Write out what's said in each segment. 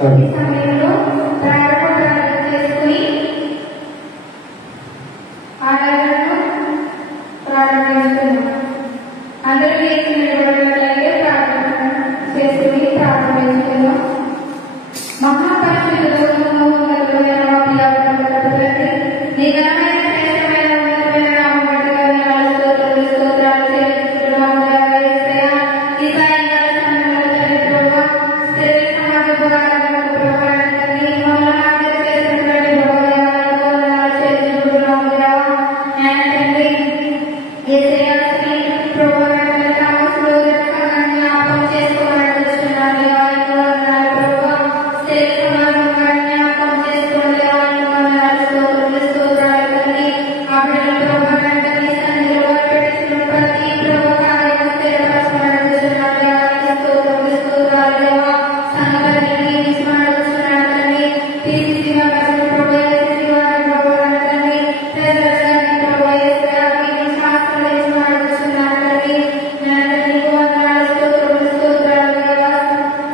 ఈ సమయంలో ప్రారంభం చేసుకుని ఆరాధనను ప్రారంభిస్తున్నాం. అందరూ లేచి నిలబడినట్లయితే ప్రార్థన చేసుకుని ప్రారంభిస్తున్నాం. మహాపరిశుద్ధుడైన నీ ఘనమైన శ్రేష్టమైన ఉన్నతమైన నామం బట్టి వందనాలు, స్తోత్రాలు, స్తోత్రాలు చెల్లిస్తున్నాము. యేసయ్యా, ఈ సాయంకాల సమయంలో తండ్రి ప్రభువా, శరీర సమాజపు ఆరాధనకు ప్రభువా తండ్రి, మమ్మల్ని హాజరు చేసినటువంటి ప్రభువా వందనాలు చెల్లిస్తున్నాము. నాయన తండ్రి యేసయ్యా, శ్రీ ప్రభువా తండ్రి నామములో సంఘాన్ని జ్ఞాపకం చేసుకోవాలని వస్తున్నాను. వందనాలు ప్రభువా, శరీర సమాజం జ్ఞాపకం చేసుకోండి. వందనాలు, స్తోత్రాలు, స్తోత్రాలు తండ్రి. ఆ బిడ్డల ప్రభువా తండ్రి సన్నిధిలో పెట్టిన ప్రతి ప్రభువా కార్యము స్థిరపరచమని వస్తున్నాను. స్తోత్రాలు, స్తోత్రాలు దేవా. సంఘాన్ని నియమించమని తండ్రి. పిసిసి వారిని ప్రభువా, ఎస్సీ వారిని ప్రభువా తండ్రి, ప్రజలందరినీ ప్రభువా యేసయ్యా శాస్త్రవేత్తమని వస్తున్నాను తండ్రి. నీకు వందనాలు, స్తోత్రాలు, స్తోత్రాలు దేవా.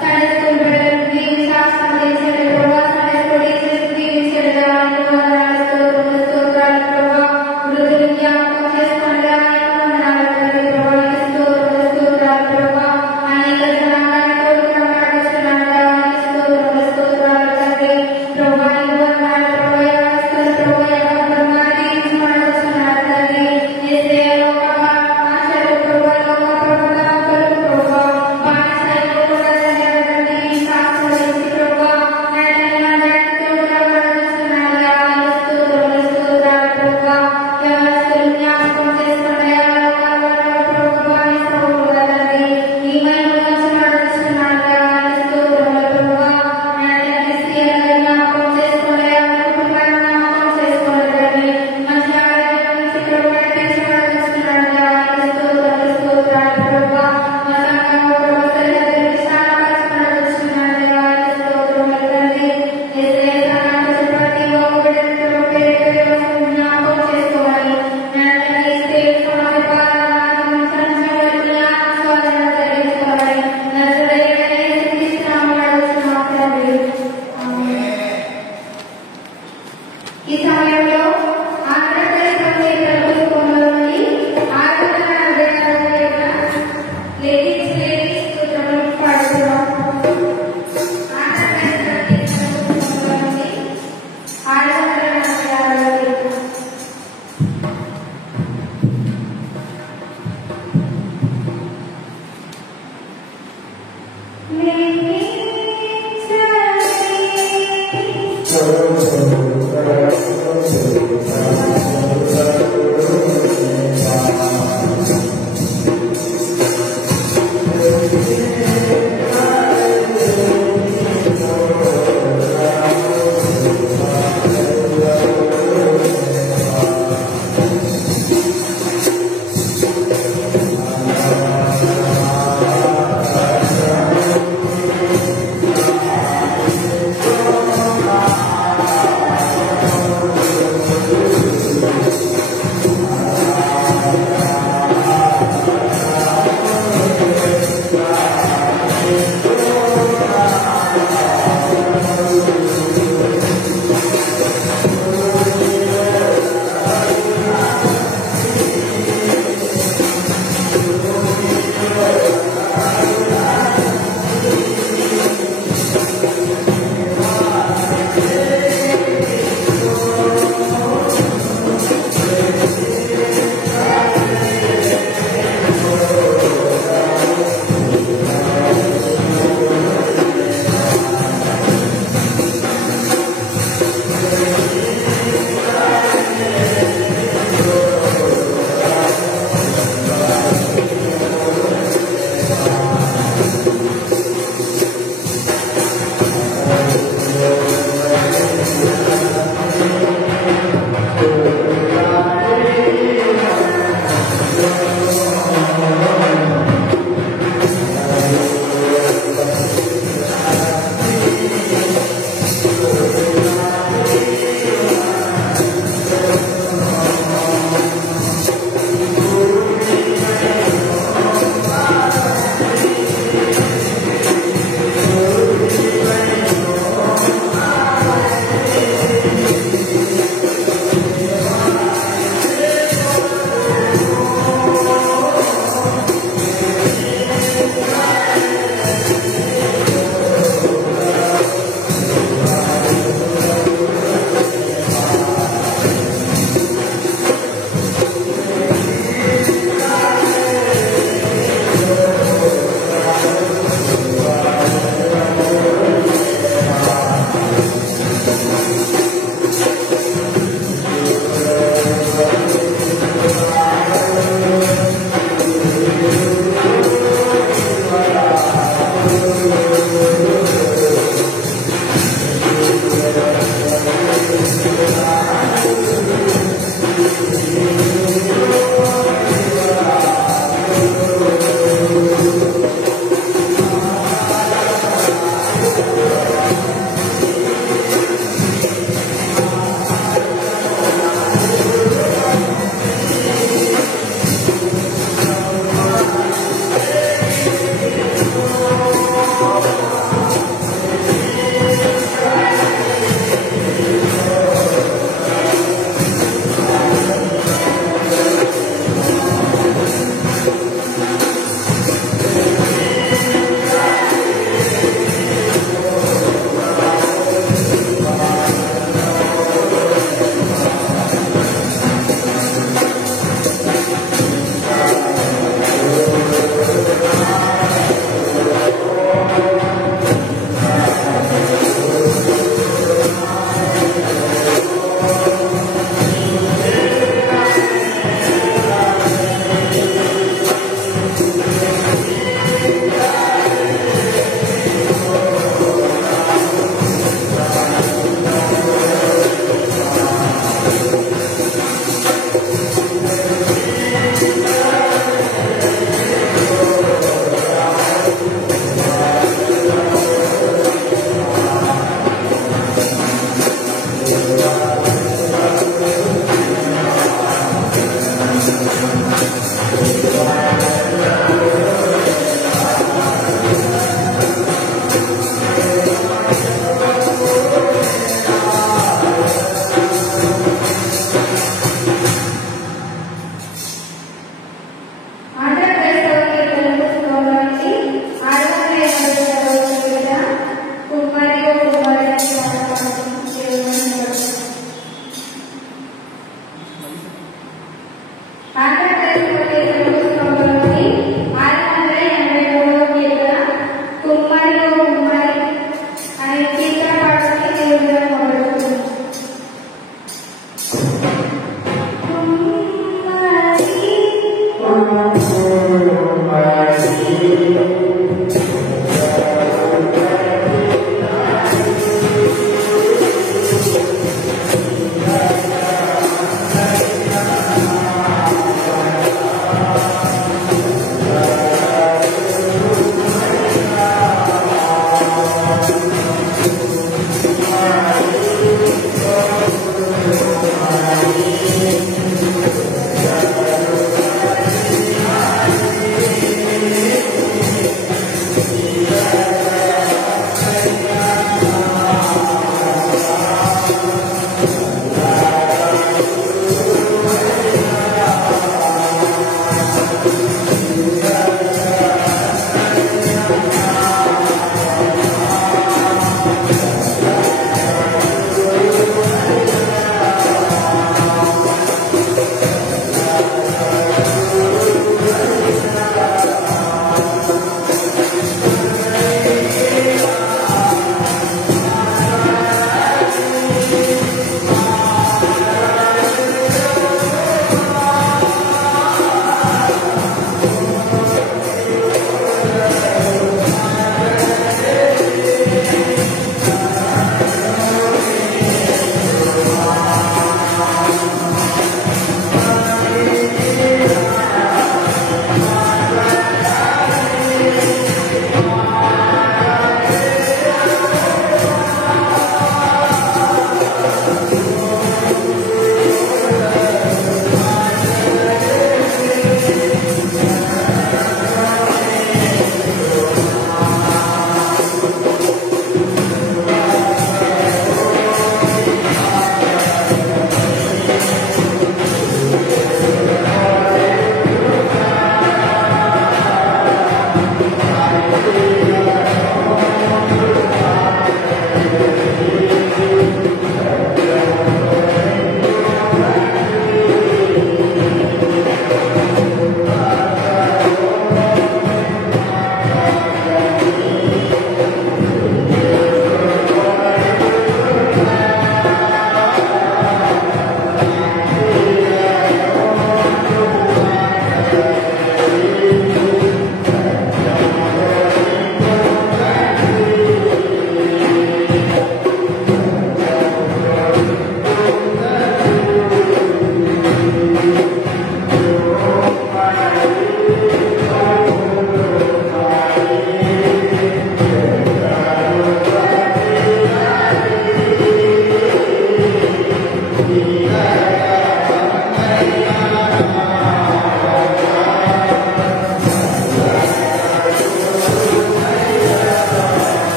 సండే స్కూల్ బిడ్డలను శాస్త్రం చేసే ప్రభువా, సండే స్కూల్ టీచర్స్ దీవించండి దేవా. నీకు వందనాలు, స్తోత్రాలు, స్తోత్రాలు ప్రభువా. వృద్ధులు జ్ఞాపకం చేసుకోండి దేవా. నీకు వందనాలు తండ్రి ప్రభువా. నీకు స్తోత్రాలు, స్తోత్రాలు ప్రభువా. అనేక జనాంగాన్ని తోడుకురమ్మని వస్తున్నాను దేవా. నీకు స్తోత్రాలు, స్తోత్రాలు తండ్రి ప్రభువా. నీకు వందనాలు ప్రభువా. యవనస్తులు ప్రభువా, యవనస్తులను దీవించమని వస్తున్నాను తండ్రి. యేసయ్యా, లోక ఆశలు ప్రభువా, లోక ప్రబోధకులు ప్రభువా, బానిసలు కూడా తండ్రి శాస్త్రం చేసి ప్రభువా నాయన తోడుకురమ్మని వస్తున్నాను దేవా. నీకు స్తోత్రాలు, స్తోత్రాలు ప్రభువా. యవనస్తులు జ్ఞాపకం చేసుకోండి దేవా. లోకాలలో ప్రభువా బానిసలు కూడా తండ్రి ఈ మహిమను వస్తున్నాను దేవా. నీకు స్తోత్రాలు ప్రభువా. నాయన క్రిస్టియన్లను జ్ఞాపకం చేసుకోండి దేవా. కుటుంబాలను జ్ఞాపకం చేసుకోండి తండ్రి. మంచి ఆరోగ్యం నుంచి ప్రభువా నడిపించమని వస్తున్నాను దేవా. నీకు స్తోత్రాలు, స్తోత్రాలు ప్రభువా. మా సంఘంలో ప్రభువా సరిహద్దులు విశాలపరచమని వస్తున్నాను దేవా. నీకు స్తోత్రములు తండ్రి. యేసయ్యా, సంఘానికి ప్రతి ఒక్క బిడ్డను ప్రభువా పేరు పేరున జ్ఞాపకం చేసుకోమని నాయన నీ సేవకు సమాజ ఆరాధనను సంచలన ఆస్వాదన కలిగించుకోమని నజరేయుడైన యేసుక్రీస్తు నామమున వస్తున్నాము తండ్రి. ఆమేన్. ఈ సమయంలో ఆంధ్రప్రదేశ్ ప్రభుత్వ కోణంలోని ఆరాధన లేడీస్ సూత్రములు పాడుతున్నాం. ఆంధ్రప్రదేశ్ ప్రభుత్వ కోణంలోని ఆరాధన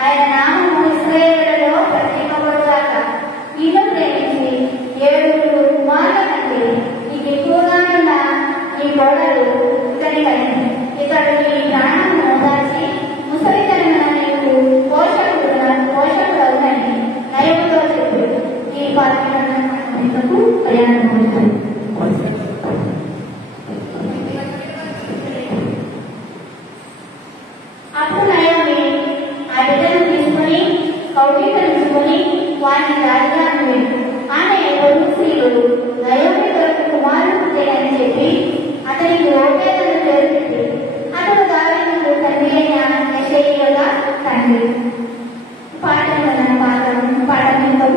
ఆయన నామము ఇశ్రాయేలులో ప్రత్యేకపడుగాక. ఈయన ప్రేమించి 7 పాత్రకు ప్రయాణం అవుతుంది. అప్పుడు నయోమి ఆ బిడ్డను తీసుకొని కౌగిలించుకొని వారిని రాజధాని ఆమె ఎవరు స్త్రీలు నయోమి కొరకు కుమారుడు పుట్టాడని చెప్పి అతనికి ఓపేదను పేరు పెట్టి అతడు దావీదుకు తండ్రి అయిన యెషయగా తండ్రి. పాఠం పర్యంతం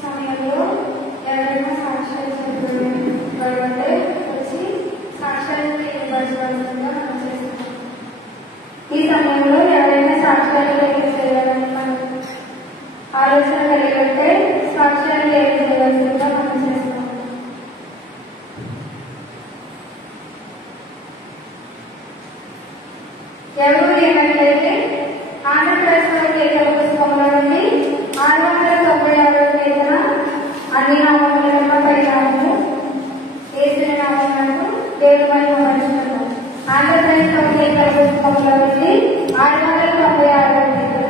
సమయంలో ఎవరైనా సాక్ష్యాలు చెప్పబడితే వచ్చి సాక్ష్యాలు తెలియపరచవలసిందిగా మనం చేస్తాం. ఈ సమయంలో ఎవరైనా సాక్ష్యాలు తెలియజేయాలని మనం ఆలోచన కలిగి ఉంటే సాక్ష్యాలు తెలియజేయవలసిందిగా మనం చేస్తాం. ఎవరు ఏమైతే ఆంధ్రప్రదేశ్లో కేకల పుస్తకంలో నుండి 696 పేజీల అన్ని నామములను పరిణామము యేసు నామములకు దేవుని మహిమ పరుచుకున్నాము. ఆంధ్రప్రదేశ్లో కేకల పుస్తకంలో నుండి 696 పేజీల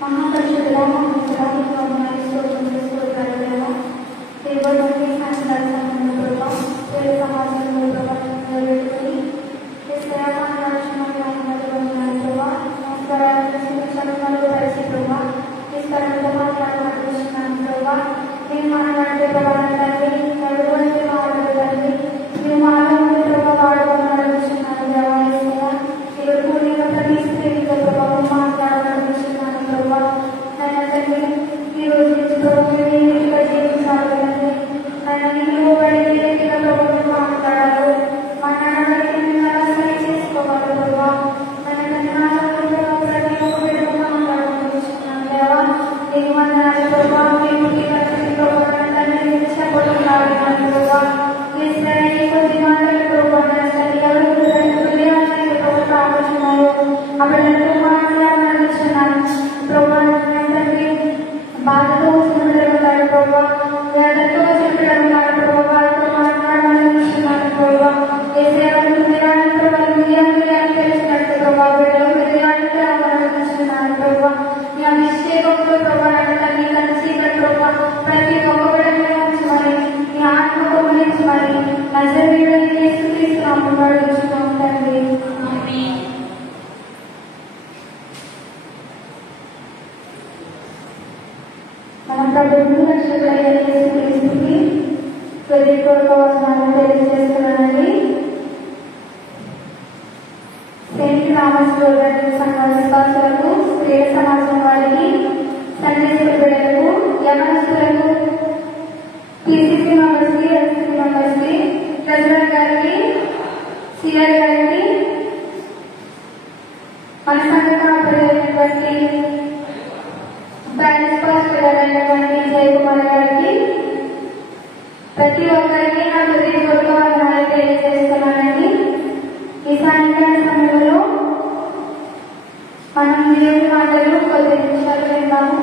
మహాపరిషుడుగా మహోన్నతుడా స్తోత్రాలు దేవా. దేవుడి వంటి సాయంత్రాలు ప్రభావ సమాజంలో నిలబెట్టుకుని పరిచి ప్రభావ ఈ స్థలంలో మాట్లాడమనుకుంటున్నాను ప్రభావ. నేను మాట్లాడే ప్రభావాన్ని నడువంటి మాట్లాడాలి మీరు మాట్లాడే ప్రభావ వాడుకోవాలనుకుంటున్నాను దేవా. మీరు కూడిన ప్రతి స్త్రీతో ప్రభావం మాట్లాడాలనుకుంటున్నాను ప్రభావ. నన్ను తండ్రి ఈ రోజు నుంచి ప్రభావం జీవించాలండి. నన్ను నిలువబడి ప్రభావం మాట్లాడాలి. మాట్లాడడానికి నేను అలా సరి చేసుకోవాలి ప్రభావ. బాధతో ఉండడం ప్రభావ వేదతో చెప్పడం ప్రభావ మాట్లాడాలనుకుంటున్నాను ప్రభావ. ఏ సేవలు తెలిసినట్టు ప్రభావ హృదయానికి రావాలనుకుంటున్నాను ప్రభావ. మీ అభిషేకంతో ప్రభావాన్ని కలిసి ప్రభావ ప్రతి ఒక్కరి ఉంచమని మీ ఆత్మకు ఉంచమని నజరేయుడైన యేసుక్రీస్తు నామములో అడుగుతున్నాము తండ్రి. మన ప్రభువును రక్షకుడైన యేసుక్రీస్తుకి హృదయపూర్వక వందనాలు తెలియజేస్తున్నానండి. సెయింట్ థామస్ రోటరీ సంఘ విశ్వాసులకు, స్త్రీల సమాజం వారికి, సండే స్కూల్ బిడ్డలకు, యవనస్తులకు, పీసీసీ మెంబర్స్కి, ఎస్సీ మెంబర్స్కి, ట్రెజరర్ గారికి, సిఆర్ గారికి, మన సంఘ కాపరైనటువంటి బ్రాంచ్ పాస్టర్ అయినటువంటి జయకుమార్ గారికి, ప్రతి ఒక్కరికి నా హృదయపూర్వక వందనాలు తెలియజేస్తున్నానండి. ఈ సాయంకాల సమయంలో మనం దేవుని మాటలు కొద్ది నిమిషాలు వింటాము.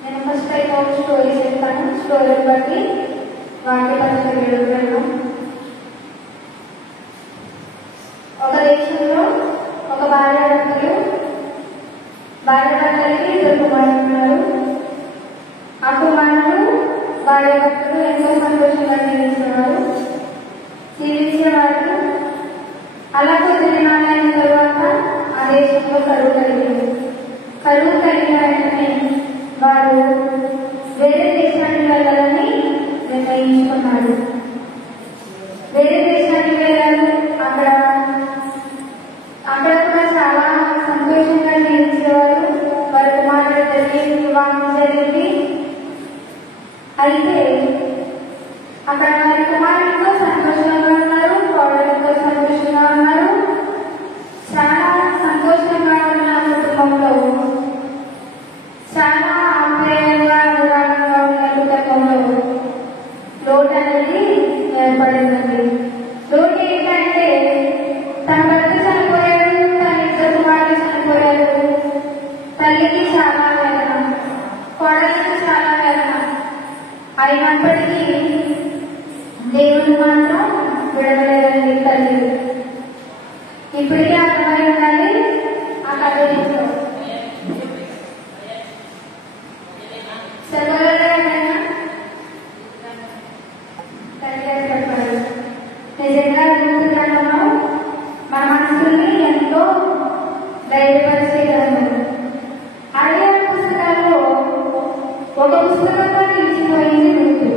నేను ఫస్ట్ అయితే ఒక స్టోరీ చెప్తాను. స్టోరీని బట్టి వాటి పరిచయం వెళ్తాను. ఒక దేశంలో ఒక భార్యాభర్తలకి ఇద్దరు కుమారులు ఉన్నారు. ఆ కుమారులు భార్యాభర్తలు ఎంతో సంతోషంగా జీవించేవారు. అలా కొద్ది దినాలైన తర్వాత ఆ దేశంలో కరువు కలిగింది. కరువు కలిగిన వెంటనే వారు వేరే దేశానికి వెళ్ళాలని నిర్ణయించుకున్నారు. వేరే దేశానికి వెళ్ళారు. అక్కడ కూడా చాలా సంతోషంగా జీవించేవారు. వారి కుమారుడికి వివాహం జరిగింది. అయితే అక్కడ వారి కుమారుడితో సంతోషంగా ఉన్నారు, కోడలతో సంతోషంగా ఉన్నారు. చాలా సంతోషంగా ఉన్న కుటుంబంలో, చాలా ఆప్యాయంగా అనురాగంగా ఉన్న కుటుంబంలో లోటు అనేది ఏర్పడిందండి. లోటు ఏంటంటే తన భర్త చనిపోయాడు, తన ఇద్దరు కుమారులు చనిపోయారు. తల్లికి చాలా వేదన, కోడలికి చాలా వేదన. అయినప్పటికీ దేవుడు మాత్రం విడవలేదండి తల్లి. ఇప్పటికీ అర్థమై ఉండాలి ఆ కథ ఏంటో. చెప్పారు. నిజంగా గ్రంథంలో మన మనసుల్ని ఎంతో ధైర్యపరిచే గ్రంథం. 66 పుస్తకాల్లో ఒక పుస్తకంలో నిలిచిపోయింది మృత్యు.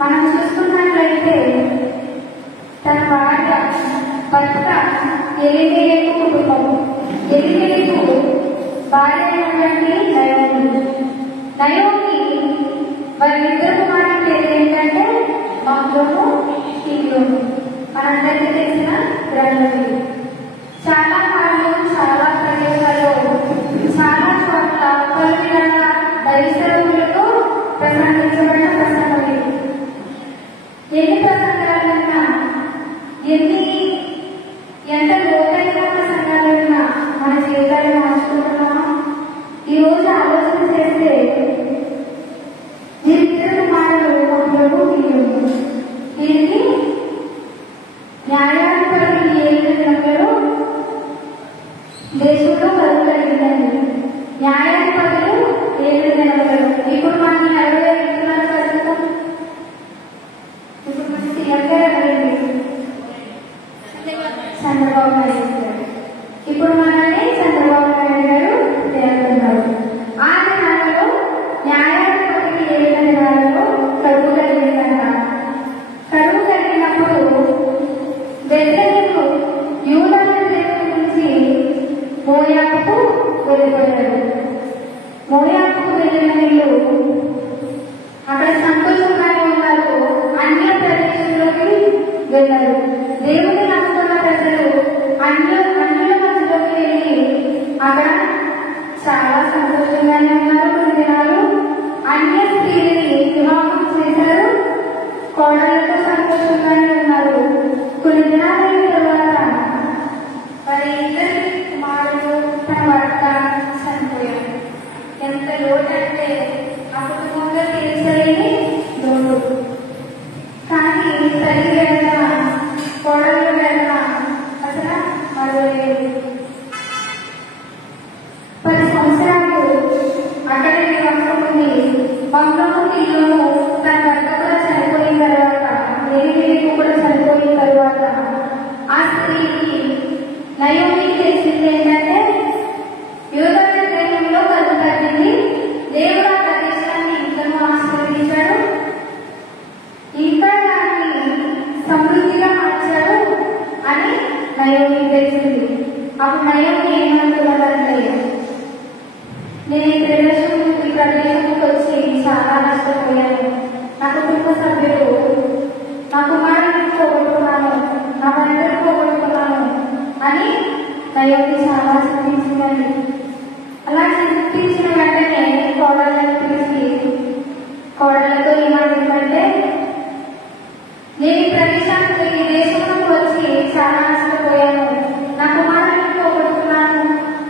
మనం చూసుకున్నట్లయితే తన భర్త ఎలిగేకు కుటుంబం, ఎలిగేకు భార్య అయినటువంటి నయోమి వారి ఇద్దరు కుమారుల పేరు ఏంటంటే మాంలోను, కిలోను. మనందరికీ తెలిసిన గ్రంథం. చాలా మార్లు, చాలా ప్రదేశాల్లో, చాలా చోట్ల పలు విధాల దైవసేవకులతో ప్రసంగించబడిన ప్రసంగం. ఎన్ని ప్రసంగాలన్నా, ఎంత లోతైన ప్రసంగాలన్నా మన జీవితాన్ని మార్చుకుంటున్నామా? దేశంలో కరువు కలిగిందండి. న్యాయాధిపతులు 7 నెలలు. ఇప్పుడు మనకి ఎవరు ఇస్తున్నారు కరువు? ఇప్పుడు మన సీఎం గారు చంద్రబాబు నాయుడు గారు. ఇప్పుడు మనల్ని చంద్రబాబు నాయుడు గారు చేస్తున్నారు. ఆ దినాలలో న్యాయాధిపతికి 7 నెలలలో కరువు కలిగిందంట. కరువు కలిగినప్పుడు బెత్లెహేము యూదా ప్రదేశం నుంచి మోయాబుకు వెళ్ళిపోయారు. మోయాబుకు వెళ్ళిన వీళ్ళు అక్కడ సంతోషంగానే ఉన్నారు. అన్య ప్రదేశంలోకి వెళ్ళారు. దేవుని నమ్ముకున్న ప్రజలు అన్యుల మధ్యలోకి వెళ్ళి అక్కడ చాలా సంతోషంగానే ఉన్నారు. కొన్ని దినాలు అన్య స్త్రీని వివాహం చేశారు. కోడలతో సంతోషంగానే ఉన్నారు. కొన్ని దినాలైన తర్వాత వారి ఇద్దరి కుమారుడు తన భర్త చనిపోయారు. ఎంత లోటు అంటే ఆ కుటుంబంలో తీర్చలేని లోటు. కానీ తల్లి వేదన, కోడల వేదన అసలు మరవలేదు. 10 సంవత్సరాలు అక్కడే నివాసం ఉంది. బంగారు తన భర్త కూడా చనిపోయిన తర్వాత, వేరేకు కూడా చనిపోయిన తర్వాత ఆ స్త్రీకి నయోమికి తెలిసింది ఏంటంటే యూదా ప్రదేశంలో కరువు తగ్గింది. దేవుడు ఆ ప్రదేశాన్ని ఇంకనూ ఆశీర్వదించాడు. ఇంకా దాన్ని సమృద్ధిగా మార్చాడు అని నయోమికి తెలిసింది. అప్పుడు నయోమి ఏమనుకున్నదంటే, నేను ఈ ప్రదేశానికి వచ్చి చాలా నష్టపోయాను. నా కుటుంబ సభ్యులు, నా కుమారుడిని పోగొట్టుకున్నాను, నా భర్తను పోగొట్టుకున్నాను అని నయోమి చాలా చింతించిందండి. అలా చింతించిన వెంటనే కోడళ్ళని పిలిచి కోడళ్ళతో ఏమంటే, నేను ఈ ప్రదేశానికి ఈ దేశంలోకి వచ్చి చాలా నష్టపోయాను. నా కుమారుడిని పోగొట్టుకున్నాను,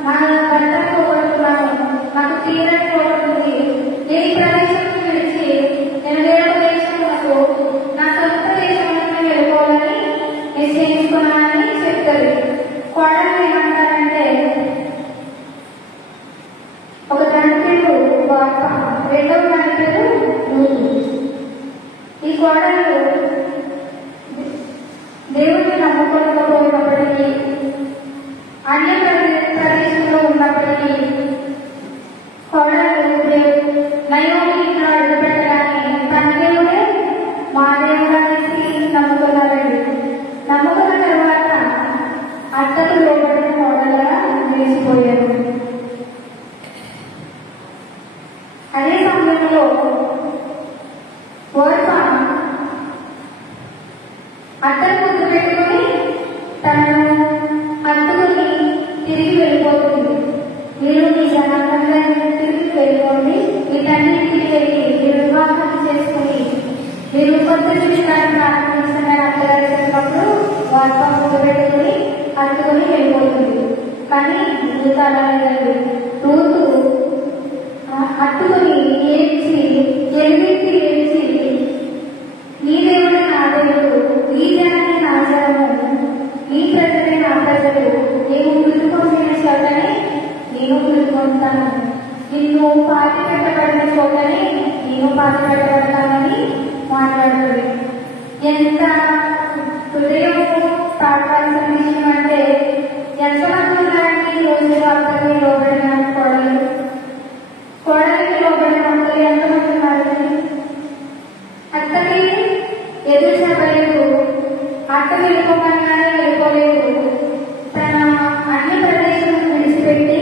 నా భర్తను పోగొట్టుకున్నాను, నాకు తీరని పోగొట్టుంది. నేను ఈ ప్రదేశం విడిచి నేను వేరొక దేశంలో నా సొంత దేశంలోకి వెళ్ళిపోవాలని నిశ్చయించుకున్నానని చెప్తారు. కోడలు ఏమంటారంటే, ఒక దాని పేరు వార్త, రెండవ దాని పేరు రూతు. ఈ కోడలు దేవుడిని నమ్ముకోకపోయినప్పటికీ, అన్య ప్రదేశంలో ఉన్నప్పటికీ కోడలు నయోమి ఇక్కడ అడుగుపెట్టగానే తన దేవుడే మా దేవుడు అనేసి నమ్ముకున్నారండి. నమ్ముకున్న తర్వాత అత్తకు లోబడిన కోడలుగా నిలిచిపోయారు. అదే సమయంలో ఓర్ప అత్తను ముద్దు పెట్టుకుని తనను హత్తుకుని తిరిగి వెళ్ళిపోతుంది. మీరు మీ జనాంగాన్ని తిరిగి వెళ్ళిపోండి, మీ తండ్రికి వెళ్ళి మీరు వివాహం చేసుకుని మీరు కొత్త జీవితాన్ని ప్రారంభించిన అత్తగారు చెప్పినప్పుడు వార్త ముద్దు పెట్టుకుని హత్తుకుని వెళ్ళిపోతుంది. కానీ రూతు అలా లేదు. రూతు హత్తుకుని ఏడ్చి ఎలుగెత్తి ఏడ్చి, నీ దేవుడే నా దేవుడు, నీ జనాన్ని నా జనము, నీ ప్రజలే నా ప్రజలు, నేను మృతుకొందిన చోటనే నేను మృతుకొంటాను, నిన్ను పాతి పెట్టబడిన చోటనే నేను పాతి పెట్టబడతానని మాట్లాడుతుంది. ఎంత హృదయం తాకాల్సిన విషయం అంటే, ఎంతమంది ఉన్నారండి ఈ రోజుల్లో అక్కడికి లోబడిన కోడలు, కోడలికి లోబడిన అక్కలు ఎంతమంది ఉన్నారండి? అత్తకి ఎదురు చెప్పలేదు, అత్త వెళ్ళిపోమని వెళ్ళిపోలేదు. తన అన్ని ప్రదేశాలను విడిచిపెట్టి,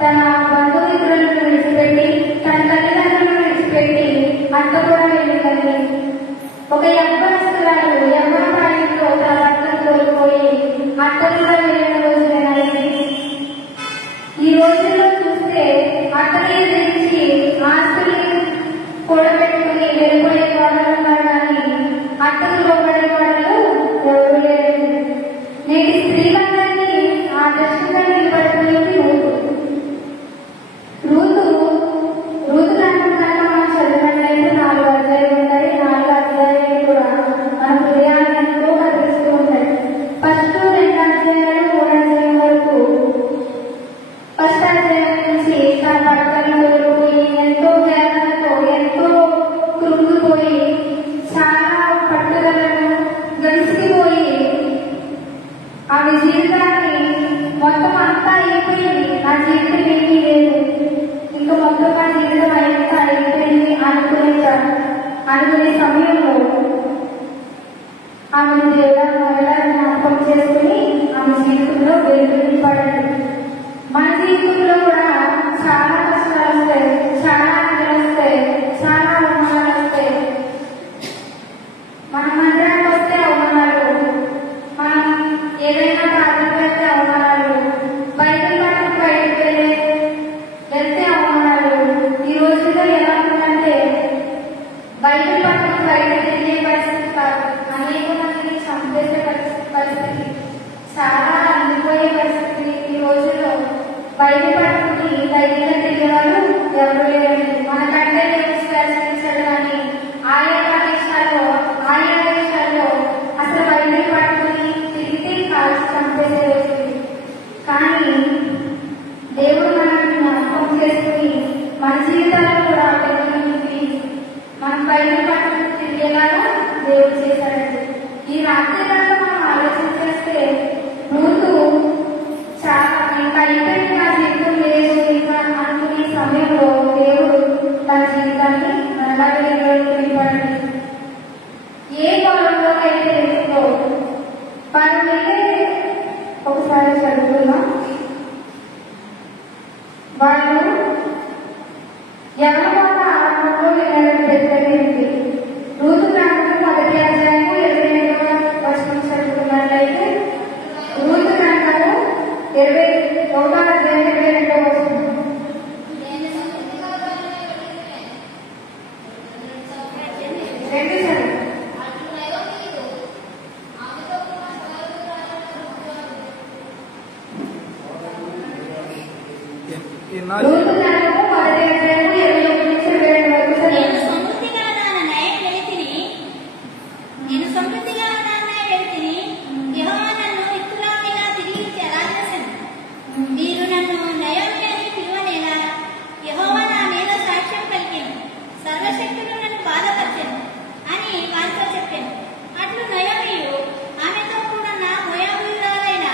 తన బంధుమిత్రులను విడిచిపెట్టి, తన తల్లిదండ్రులను విడిచిపెట్టి అత్త కూడా వెళ్ళిందండి. ఒక యవ్వనస్తురాలు యవ్వన ప్రాయంలో తన భర్తను కోల్పోయి అత్త కూడా వెళ్ళిన రోజులేనాయి. ఈ రోజుల్లో చూస్తే అత్తని ఎదిరించి ఆస్తుని కూడబెట్టుకుని వెళ్ళిపోయే కోడలు ఉన్నారు, కానీ అత్తను లోబడే కోడలు ఎవరు లేదు. నేటి స్త్రీలందరినీ ఆదర్శంగా నిలబడుతుంది రూతు. రూతు గ్రంథం మనం చదివినట్లయితే 4 అధ్యాయాలు ఉంటాయి. 4 అధ్యాయాలు కూడా మన హృదయాన్ని ఎంతో కదిలిస్తూ ఉంటాయి. ఫస్ట్ 2 అధ్యాయాలు 3 అధ్యాయం వరకు బయట పట్టుకుని ధైర్యంగా తిరిగేవాడు ఎవరు లేరండి. మనకంటే విశ్వాసించాడు కానీ ఆయా దేశాల్లో అసలు బయట పట్టుకుని తిరిగితే కాల్చి చంపేసేది. కానీ దేవుడు మనల్ని జ్ఞాపకం చేసుకుని మన జీవితాల్లో కూడా మనం బయట పట్టుకుని తిరిగేలాగా దేవుడు చేశాడండి. ఈ రాత్రి కనుక మనం ఆలోచన చేస్తే ముందు చాలా ఇంకా అయిపోయింది నా జీవితం లేదు ఇంకా అనుకునే సమయంలో దేవుడు తన జీవితాన్ని మనలాగే నిలబడండి. ఏ కాలంలో అయితే ఉందో వారి ఒకసారి చదువుతున్నాం. వాళ్ళు ఎవరి వల్ల ఆరంభంలో నిలబెట్టేది రూతు గ్రంథం 1వ అధ్యాయము 28వ వచనం చదువుకున్నట్లయితే రూతు గ్రంథము 21వ అధ్యాయం 22వ వచనం. రూతు గ్రంథము 1వ అధ్యాయము 21 నుంచి 22 వరకు. నేను సమృద్ధిగా వెళితిని యెహోవా నన్ను విత్తురాలిగా తిరిగి ఎలా చేశాను. మీరు నన్ను నయోమి అని పిలువనేలా. యెహోవా నా మీద సాక్ష్యం పలికాను. సర్వశక్తులు నన్ను బాధపరిచాను అని వారితో చెప్పాను. అట్లు నయోమియు ఆమెతో కూడా నా మోయాబీయురాలైన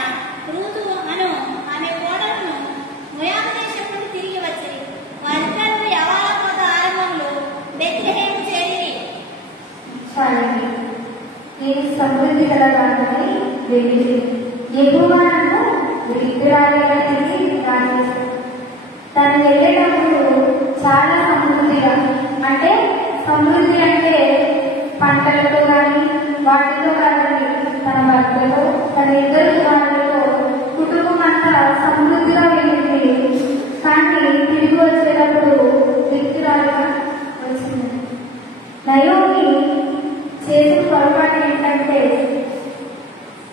రూతు అను ఆమె కోడలను మోయాబు దేశం నుండి తిరిగి వచ్చి వారిద్దరూ యెహోవా కోట ఆరంభంలో బెత్లెహేము చేరిరి. నేను సమృద్ధి కలగాలని వెళ్ళి యెహోవా నన్ను విత్తురాలిగా తిరిగి రాజేశాడు. తను వెళ్ళేటప్పుడు చాలా సమృద్ధిగా, అంటే సమృద్ధి అంటే పంటలతో కానీ వాటితో కానీ తన భర్తతో తన ఇద్దరు కుమారులతో కుటుంబం అంతా సమృద్ధిగా వెళ్ళింది. కానీ తిరిగి వచ్చేటప్పుడు విత్తురాలిగా వచ్చింది. నయోమి చేసిన పొరపాటు ఏంటంటే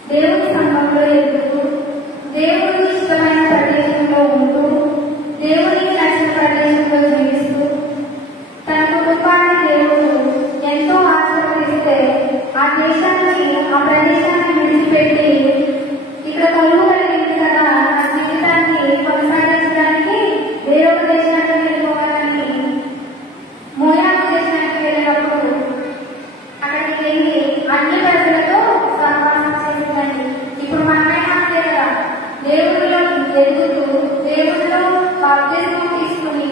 దేవుని సంఘంలో ఎదుగుతూ దేవుడికి ఇష్టమైన ప్రదేశంలో ఉంటూ దేవునికి నచ్చిన ప్రదేశంలో జీవిస్తూ తన కుటుంబాన్ని దేవుడు ఎంతో ఆశీర్వదిస్తే ఆ దేశాన్ని ఆ ప్రదేశాన్ని విడిచిపెట్టి ఇక్కడ కలుగు కలిగింది కదా ఆ జీవితాన్ని కొనసాగించడానికి వేరొక దేశానికి వెళ్ళిపోవాలని మోయాబు దేశానికి వెళ్ళినప్పుడు అక్కడికి వెళ్ళి అన్ని ప్రజలతో సహవాసం చేసిందండి. ఇప్పుడు మనమైనా అంతే కదా, దేవుడిలో ఎదుగుతూ దేవుడిలో బాప్తిస్మం తీసుకుని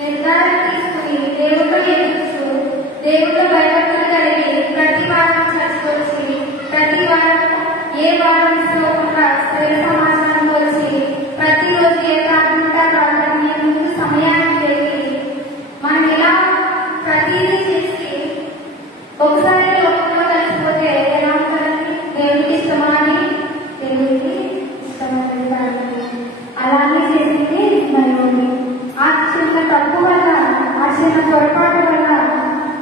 నిర్ధారణ తీసుకుని దేవుడిలో ఎదుగుతూ దేవుడిలో భయభక్తులు కలిగి ప్రతి వారం చర్చకొచ్చి ప్రతి వారం ఏ వారం తీసుకోకుండా స్త్రీల సమాచారం వచ్చి ప్రతిరోజు ఏ ప్రార్థన ముందు సమయానికి వెళ్ళి మనం ఇలా ప్రతిదీ చేసి ఒకసారి ఒక్కలో కలిసిపోతే ఎలా ఉంటుందండి? దేవుడికి ఇష్టమా అని దేవుడికి ఇష్టమని అలానే చేసింది నయోమి. ఆ చిన్న తప్పు వల్ల ఆ చిన్న పొరపాటు వల్ల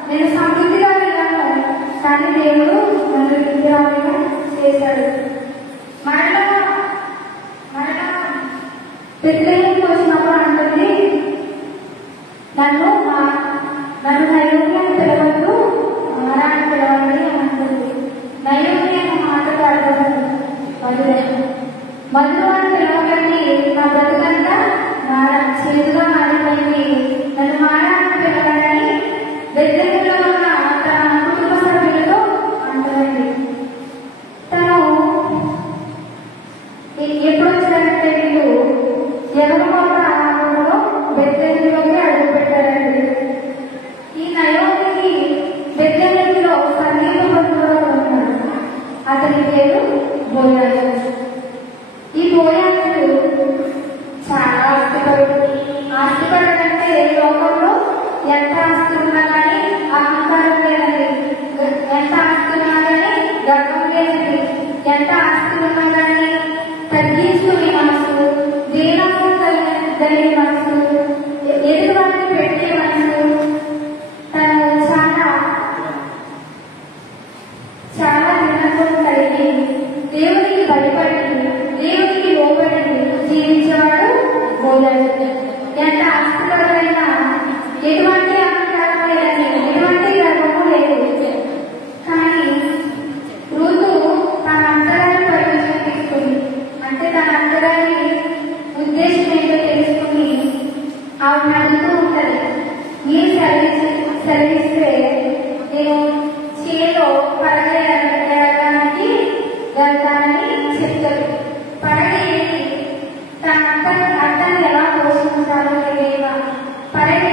నేను సమృద్ధిగా వెళ్ళాను కానీ దేవుడు నన్ను విద్యార్థిగా చేశాడు. మరలా బెత్లెహేముకు వచ్చినప్పుడు అంటుంది నన్ను నయోమి అని పిలవద్దు మారా అని పిలవండి అని అంటుంది. నయోమి అనే మాటకు అర్థం మధు అని పిలవకండి, నా బ్రతుకంతా మారా చేతుగా మారిపోయింది, నన్ను మారా అని పిలవాలని బెత్లెహేములో ఉన్న తన కుటుంబ సభ్యులతో అంటుందండి. తను ఎప్పుడు వచ్చారంటే వీళ్ళు ఎవరి కోట ఆరంభంలో బెత్లెహేములోకి అడుగు పెట్టారండి. బోధకుడు. ఎంత ఆస్తిపరుడైనా ఎటువంటి అహంకారం లేదని, ఎటువంటి గర్వము లేదు. కానీ రూతు తన అంతరాన్ని పరిమితం తీసుకుని, అంటే తన అంతరాన్ని ఉద్దేశం ఏంటో తెలుసుకుని ఆవిడ అడుగుతూ ఉంటది. మీరు సెలవిస్తే నేను చేలో పడగడానికి వెళ్తానని చెప్తాడు. పడగ తన అర్థాన్ని ఎలా పోషించాలో తెలియక పడగ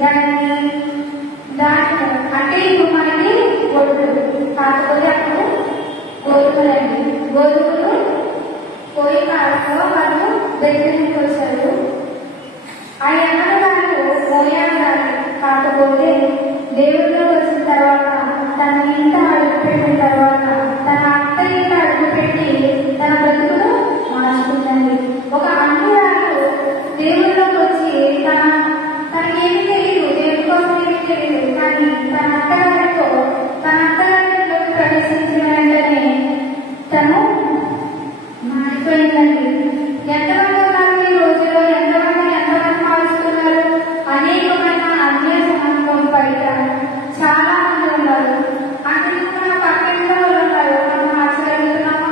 దాన్ని అంటే ఇప్పుడు మనకి గొడ్డులు కాకపోతే అప్పుడు గోధుమలండి. గోధుమలు పోయి కాలంలో వాళ్ళు దగ్గరికి వచ్చారు. ఆ అన్నగారు మోయాగారు కాకపోతే దేవుడిలో వచ్చిన తర్వాత తన ఇంట అడుగుపెట్టిన తర్వాత తన అత్త ఇంట అడుగుపెట్టి తన బ్రతుకును మార్చుకుందండి. ఒక అన్నగారు దేవుడిలోకి వచ్చి తనకేమీ తెలియదు, దేవుడి కోసం ఏమీ తెలియదు. కానీ తన అత్తగారితో ప్రవేశించిన వెంటనే తను మారిపోయిందండి. ఎంతమంది ఉన్నారు ఈ రోజులో? ఎంతమంది మారుస్తున్నారు? అనేకమైన అన్య సంబంధం బయట చాలా మంది ఉన్నారు. అందులో పక్కన ఉన్నారు, మనం మార్చగలుగుతున్నామా?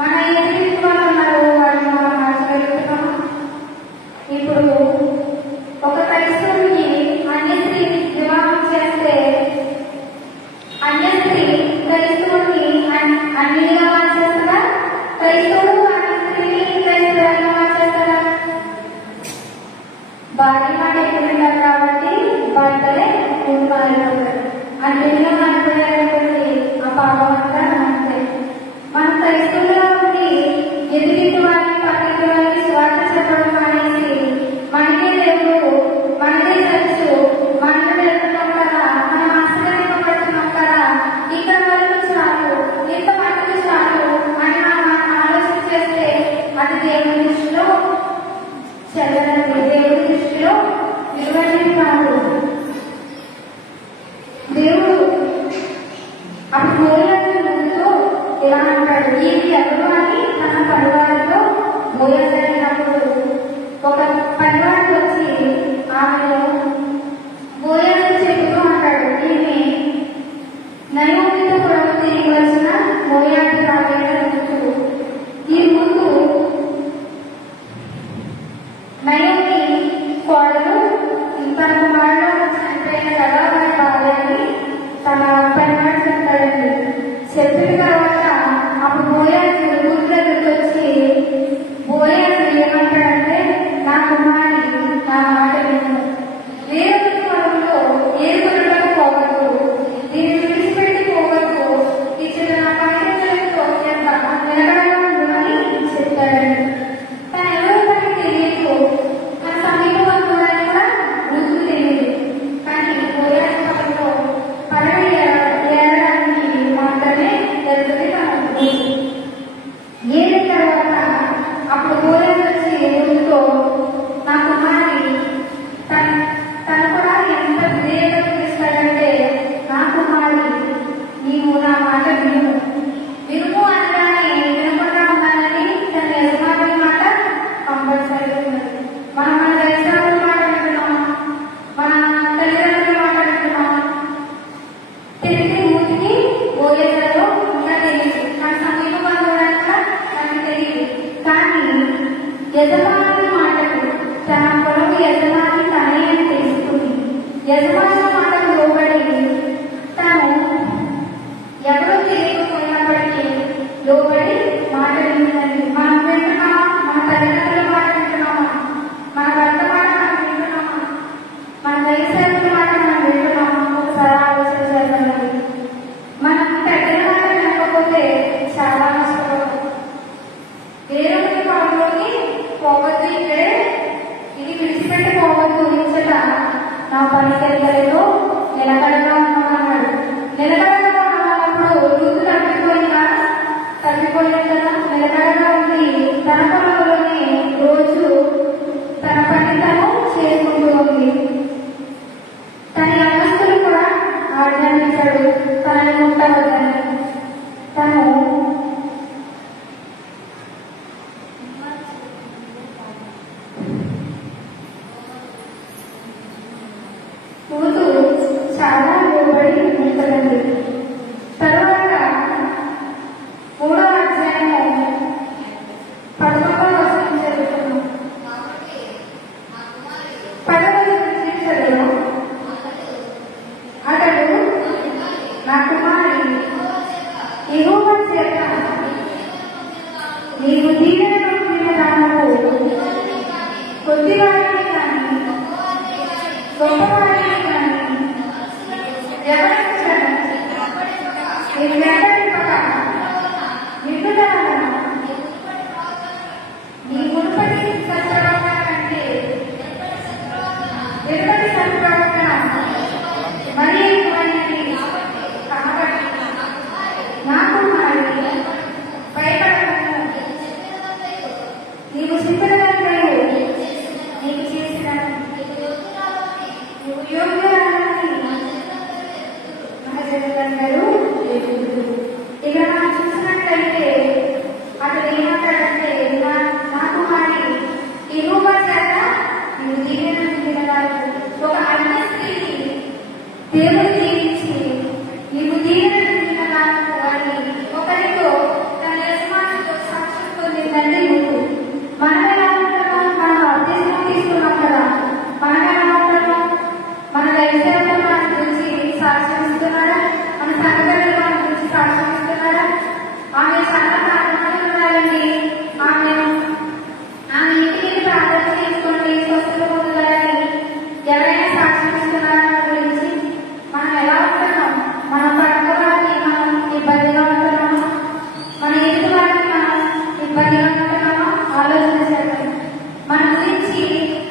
మన ఎదురింటి వాళ్ళు ఉన్నారు, వాళ్ళు మనం మార్చగలుగుతున్నామా? ఇప్పుడు ఒక క్రైస్తవుడికి అన్య స్త్రీ వివాహం చేస్తే అన్య స్త్రీ క్రైస్తవుడిని అన్నిగా మార్చేస్తారా? క్రైస్తవుడు అన్య స్త్రీని క్రైస్తవులుగా మార్చేస్తారా? భార్య మాట ఎక్కువ కాబట్టి భర్తలే మారిపోతారు. అన్నిలో మారిపోయారనుకోండి, ఆ పాపం అంతా అంతే. మనం క్రైస్తవులుగా ఉండి ఎదురింటి వారిని పక్కకి వారికి స్వార్థ చెప్పడం మానేసి మనకే దేవుడు, మనకే తెలుసు, మనమే వెళ్తున్నాం కదా, మనం ఆశ్రయింపబడుతున్నాం కదా, ఇక్కడ వరకు చాలు, ఇంత మటుకు చాలు అని మనం ఆలోచన చేస్తే అది దేవుడి దృష్టిలో చెల్లదండి. దేవుడి దృష్టిలో విలువైనది కాదు. దేవుడు అప్పుడు మోయాతో ఇలా అంటాడు, ఇది ఎవరు అని తన పరివారంలో మోయజరిగినప్పుడు ఒక పరివారం వచ్చి ఆమెను మోయాతో చెబుతూ అంటాడు, ఈమె నయోమితో ప్రభు తిరిగి వచ్చిన మోయాకి రాబోయే ఋతువు. ఈ ముందు నయోమి కోడలు తన కుమారుడు చనిపోయిన కదా తన భార్యని తన పరిమాణం చెప్తాడండి. చెప్పిన తర్వాత అప్పుడు బోయాజు రూతు దగ్గరికి వచ్చి బోయాజు ఏమంటాడంటే, నా కుమారి నా మాట విను, వేరొక పొలంలో ఏ గురులకు పోవద్దు, దీన్ని విడిచిపెట్టి పోవద్దు, ఇచ్చిన నా పైసలతో నిలబడగా ఉందని చెప్తాడండి. తన ఎవరో తనకి తెలియదు, తన సమీపంలో కూడా రుచి తెలియదు. కానీ బోయాజు పొలంలో పడవ ఏడడానికి మాత్రమే వెళ్తుంది తన ఏడిన తర్వాత అప్పుడు బోయాజు వచ్చి రుచితో, నా కుమారి తన కూడా ఎంత విధేయత చూపిస్తాడంటే, నా కుమారి నీవు నా మాట వినుము అనగానే వినకుండా ఉన్నానని తన యజమాని మాట కంపల్సరీ ఉన్నది. మనం మన దైవశాల మాట వింటున్నామా? మన తల్లిదండ్రుల మాట వింటున్నామా? తిరిగి మూతికి బోయేదో ఇంకా తెలియదు, మన సమీప బంధువులంతా మనకు తెలియదు. కానీ యజమాని మాటకు, తన పొలం యజమాని తనే అని తెలుసుకుని యజమాని మాటకు లోబడి తను ఎవరూ తెలియకపోయినప్పటికీ లోబడి మాట వింటుందండి. మనం వింటున్నామా? మన తల్లిదండ్రుల మాట వింటున్నామా? మన భర్త మాట మనం వింటున్నామా? మన దైవసేవకుల మాట మనం వింటున్నామా? ఒకసారి ఆలోచన చేద్దామండి. మనం పెద్దల మాట వినకపోతే చాలా నష్టపోతాం. వేరొకటి పొలంలోకి పోవద్దు, ఇక్కడే ఇది విడిచిపెట్టి పోవద్దు, ఇచ్చట నా పనికి వెళ్ళలేదో నిలకడగా ఉన్నామన్నాడు. నిలకడగా ఉన్నప్పుడు రూతు తప్పిపోయింది కదా, నిలకడగా ఉండి తన పొలంలోనే రోజు తన పని తను చేసుకుంటూ ఉంది. తన యవనస్తులు కూడా ఆజ్ఞాపించాడు తనని ముట్టవద్దని. తను లోబడి ఉంచదండి. తరువాత 3వ అధ్యాయము 11వ వచనం చదువుతున్నాం. 10వ వచనం చదువు. అతడు నా కుమారి యెహోవా చేత నీవు దీవెన పొందిన దానవు, కొద్దివాడిని కానీ గొప్పవాడిని కానీ ఎవరించను, నీకు వెంటనివ్వక నిన్నుల వలన నీ మునుపటి సత్ప్రవర్తన కంటే వెనుకటి సత్ప్రవర్తన మరీ ఎక్కువైనది కాబట్టి నా కుమారి భయపడము, నీవు చెప్పినదంతయు నీకు చేసినాను, నువ్వు యోగ్యురాలని మన జనులందరూ ఎరుగుదురు. ఇక్కడ మనం చూసినట్లయితే అతడు ఏమంటాడంటే, నా కుమారి యెహోవా చేత నీవు దీవెన పొందినవాడు. ఒక అన్య స్త్రీని దేవుడు దీవించి నీవు దీవెన పొందిన దానవు అని ఒకరితో తన యజమానితో సాక్ష్యం పొందిందంటే నువ్వు. మనం ఎలా ఉంటామో, మనం బాప్తిస్మం తీసుకున్నాం కదా, మనం ఎలా ఉంటామో, మన దైవసేవకుల వారి గురించి సాక్ష్యం ఇస్తున్నాడా, మన సంఘటనల వారి గురించి సాక్ష్యం ఇస్తున్నాడా? ఆమె చాలా ప్రార్థనలండి, ఆమె ఇంటికి ప్రార్థన చేసుకోండి, స్వస్థత పొందగలని ఎవరైనా సాక్ష్యం ఇస్తున్నారా గురించి? మనం ఎలా ఉంటున్నాం? మనం పడుకోవాలని మనం ఇబ్బందిగా ఉంటున్నామా? మన ఎదుటి వారికి మనం ఇబ్బందిగా ఉంటున్నామా? ఆలోచన చేద్దాం. మన గురించి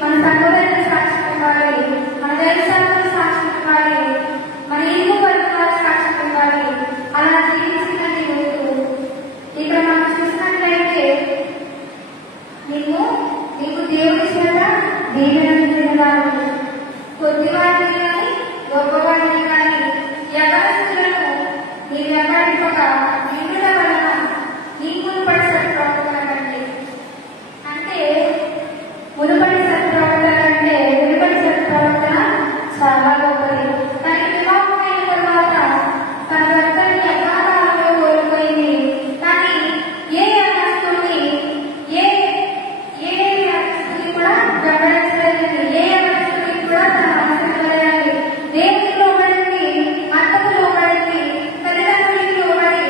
మన సహోదరులు సాక్ష్యం ఇవ్వాలి, మన దైవసేవకులు సాక్ష్యం ఇవ్వాలి, మన ఇరుగు వర్గం వారు సాక్ష్యం ఇవ్వాలి. అలా జీవించినది నువ్వు. ఇక్కడ మనం చూసినట్లయితే నీకు దేవుడి చేత దీవెన పొందినవాడు, కొద్దివాడిని కానీ గొప్పవాడిని కానీ యవనస్తులను నీ వెంబడింపక నిన్నుల వలన నీ మునుపటి సత్ప్రవర్తన కంటే. అంటే మునుపటి సత్ప్రవర్తన అంటే వెనుపటి సత్ప్రవర్తన చాలా గొప్పది. తనకి వివాహం అయిన తర్వాత తన భర్తని యథాకాలంలో కోల్పోయింది. కానీ ఏ యవనస్తుడిని కూడా వెంబడించలేదండి. ఏ యవనస్తుడికి కూడా తన మనసుకు వెళ్ళాలి. దేవునికి లోబడింది, అత్తకు లోబడింది, తల్లిదండ్రులకి లోబడి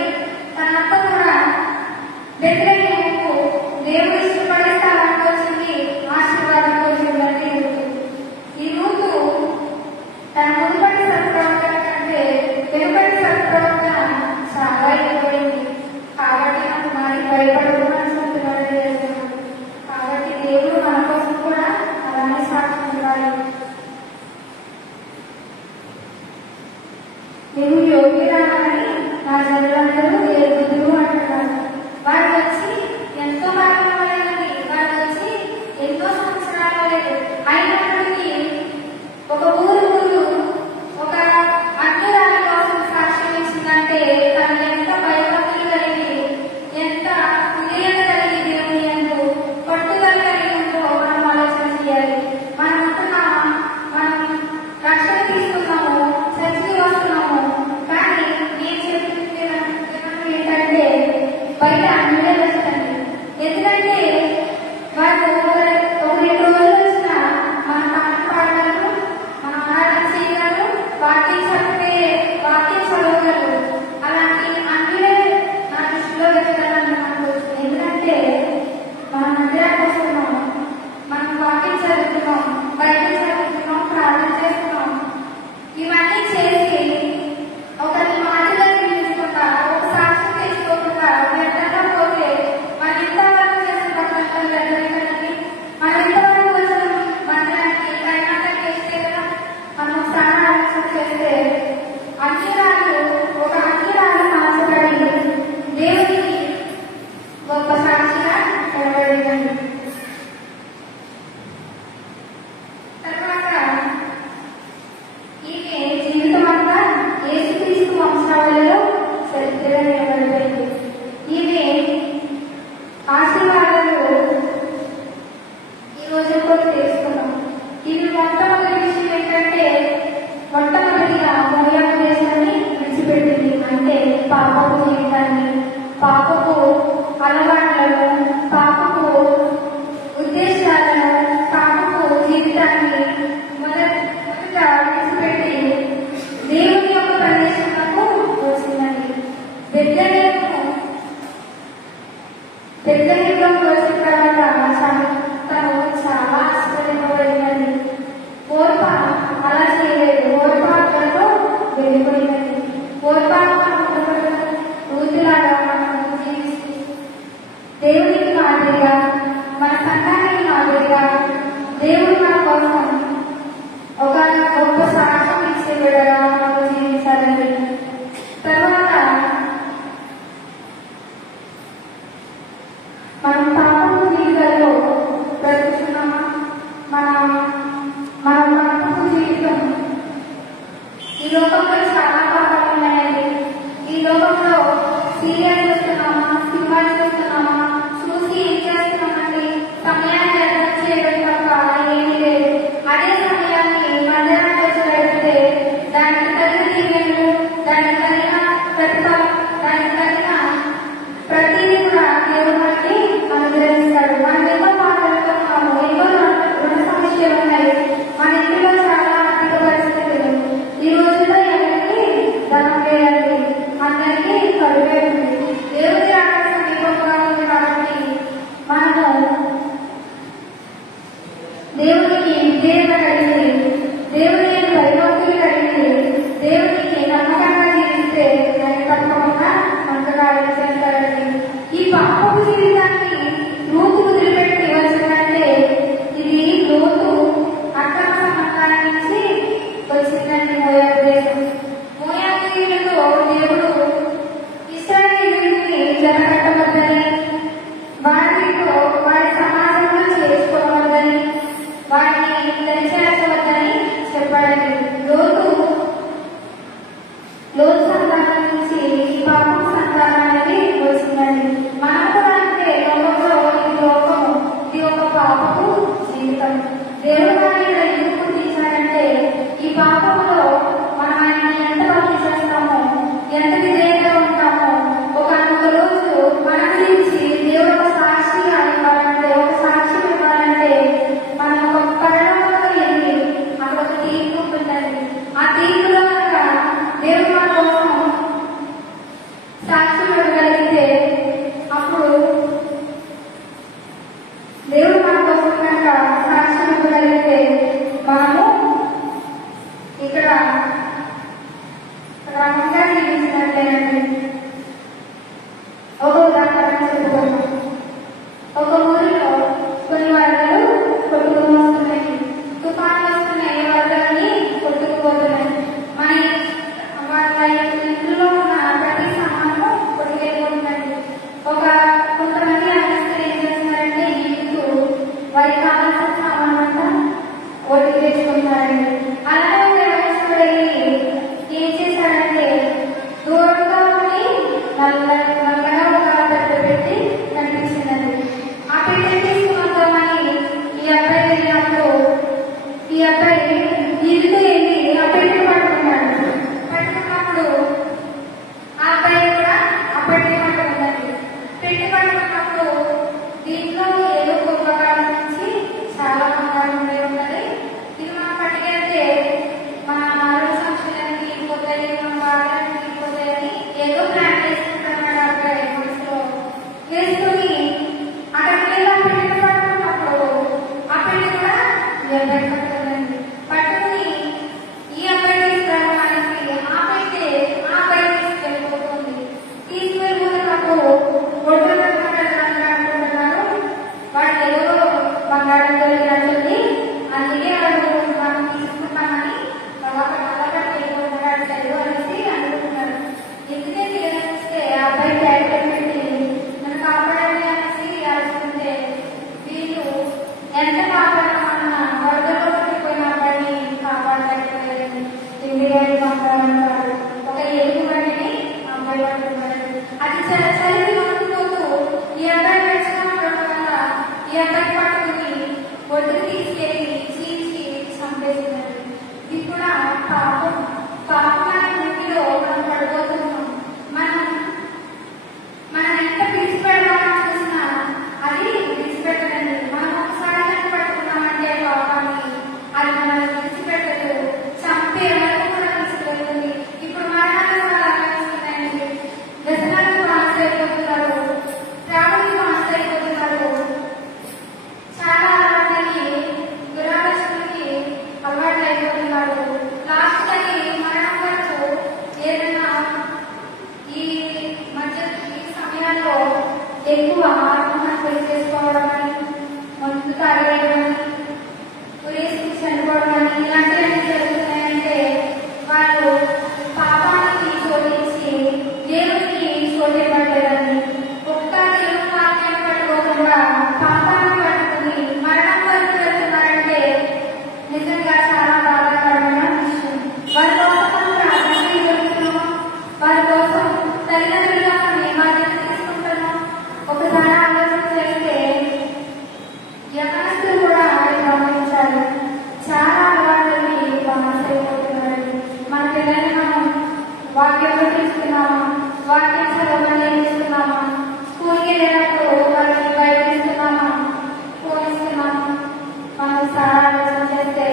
విజేత కలిగి దేవుని భయభక్తులు కలిగి దేవునికి నమ్మకంగా జీవిస్తే ఆయన తప్పకుండా మంత్రకార్యం చేస్తారండి. ఈ పాపపు జీవితాన్ని రూపు వదిలిపెట్టి వచ్చిందంటే ఇది లోతు అక్రమ సంబంధాల నుంచి వచ్చిందండి. మోయాబు దేశం మోయాబీయులతో దేవుడు ఇశ్రాయేలీయుల్ని జరగట్టవద్దని వారితో వారి సమాజంలో చేసుకోవద్దని వారిని దరిచేర్చవద్దని చెప్పాడండి. లోతు సంతానం నుంచి ఈ పాపం సంతానం అనేది వచ్చిందండి. మనం కూడా అంటే లోకంలో ఈ లోకము ఇది ఒక పాపపు జీవితం. దేవుడు వారిని ఎందుకు తీశాడంటే ఈ పాపంలో మనం ఆయన్ని ఎంత భక్తి చేస్తామో ఎంత విధేయంగా ఉంటామో ఒక రోజు మన గురించి దేవుడు ఒక సాక్షి ఇవ్వాలంటే ఒక సాక్షి ఇవ్వాలంటే మనం ఒక పరలోకంలో వెళ్ళి అక్కడ ఒక తీర్పు ఉంటుందండి. ఆ తీర్పులో దేవుడు మన కోసం సాక్షి ఇవ్వగలిగితే అప్పుడు దేవుడు మన కోసం కనుక సాక్షి ఇవ్వగలిగితే మనము ఇక్కడ క్రమంగా జీవించినట్లేనండి. ఒక ఉదాహరణ చెప్పుకున్నాం. ఒక ఊరిలో కొన్ని వరదలు కొట్టుకుని వస్తున్నాయి. తుఫాన్లు వస్తున్నాయి, వరదలని కొట్టుకుపోతున్నాయి. వాళ్ళ ఇంట్లో ఉన్న ప్రతి సామాను కొట్టుకెళ్ళిపోతుందండి. కొంతమంది అనిస్తే ఏం చేస్తున్నారంటే ఇల్లు వారికి కావాల్సిన సామాను అంతా ఒడ్డు తెచ్చుకుంటారండి. అలాగే ఏం చేశాడంటే దూరంగా ఉండి నల్లగా ఒక పెట్టె పెట్టి కనిపించిందండి. ఆ పెట్టె తీసుకుందామని ఈ అబ్బాయి వెళ్ళినప్పుడు ఈ అబ్బాయి ఇల్లు వెళ్ళి ఆ పెట్టె పట్టుకున్నాడు. పట్టుకున్నప్పుడు ఆ అబ్బాయి కూడా ఆ పెట్టె పట్టుకుందండి. పెట్టె పట్టుకున్నప్పుడు దీంట్లో ఏదో కుంభకాలం నుంచి చాలా బంగారం ఉండే ఉన్నది. ఇది మనం పట్టుకెళ్తే మన ఆరోగ్య సంక్షేమానికి తీరిపోతాయి, మన బాధలకు తీరిపోతాయని ఏదో ప్లాన్ చేసుకుంటామన్నాడు అబ్బాయి మనసులో. వేసుకుని అక్కడికి వెళ్ళి ఆ పెళ్లి పట్టుకున్నప్పుడు ఆ పెళ్లి కూడా ఈ అబ్బాయి పట్టుకుందండి. పట్టుకుని ఈ అబ్బాయి తీసుకురావడానికి ఆ అబ్బాయి తీసుకెళ్ళిపోతుంది. తీసుకెళ్ళిపోతున్నప్పుడు ఒడ్డు అనుకుంటున్నారు వాడు ఏదో బంగారం జరిగినట్టుంది. అందుకే వాడు మనం తీసుకుంటామని అనుకుంటున్నారు. ఎందుకే తెలియస్తే ఆ అబ్బాయి క్యారెక్టర్ పెట్టి నన్ను కాపాడాలి అనేసి ఆలోచుకుంటే వీళ్ళు ఎంత కాపాడమన్నా వరదలో పడిపోయిన అబ్బాయిని కాపాడలేకపోయారు. ఇండియాని పంపాలంటారు. ఒక ఎలుగు బండిని అబ్బాయి పట్టుకున్నాడు. అది చలికి వణుకుపోతూ ఈ అబ్బాయి నడుచుకోవడం వల్ల ఈ అబ్బాయి పట్టుకుని ఒడ్డు తీసుకెళ్ళి చీల్చి చంపేసిందండి. ఇది కూడా పాపమైన వృత్తిలో మనం పడిపోతున్నాం. మనం ఎంత విడిచిపెట్టాలని చూసినా అది విడిచిపెట్టదండి. మనం ఒకసారి కనుక పట్టుకున్నామంటే పాపాన్ని అది మనల్ని విడిచిపెట్టదు, చంపే వరకు కూడా తీసుకెళ్తుంది. ఇప్పుడు మరణాలు కూడా వస్తున్నాయండి. వ్యసనాలకు ఆశ్రయిపోతున్నారు, త్రాగులకు ఆశ్రయిపోతున్నారు. చాలా మందికి దురాలోచనలకి అలవాటు అయిపోతున్నారు. లాస్ట్ అని మరణం వరకు ఏదైనా ఈ సమయాల్లో ఎక్కువ ఆత్మహత్యలు చేసుకోవడం అని, మందు తాగేయడం అని, ఉరేసి చనిపోవడం అని ఇలాంటివన్నీ జరుగుతున్నాయంటే వాళ్ళు పాపానికి చోటించి దేవునికి చోటివ్వట్లేదని ఒక్క దేవుని వాక్యాన్ని పట్టుకోకుండా పాపాన్ని పట్టుకుని మరణం వరకు వెళ్తున్నారంటే నిజంగా చాలా బాధాకరమైన విషయం. వారి కోసం మనం ప్రార్థన చేయగలుగుతున్నాం, వారి కోసం తల్లిదండ్రులుగా మనం బాధ్యత తీసుకుంటున్నాం. ఒకసారి ఆలోచన చేస్తే యవనస్తులు కూడా గమనించాలి. చాలా అలవాట్లకి బానిసైపోతున్నారు. మన పిల్లల్ని మనం వాక్యంలో తీసుకున్నామా, వాక్యం చదవమని నేర్పిస్తున్నామా, స్కూల్కి వెళ్ళినప్పుడు వాళ్ళకి బయట ఇస్తున్నామా, ఫోన్ ఇస్తున్నామా. మనం చాలా ఆలోచన చేస్తే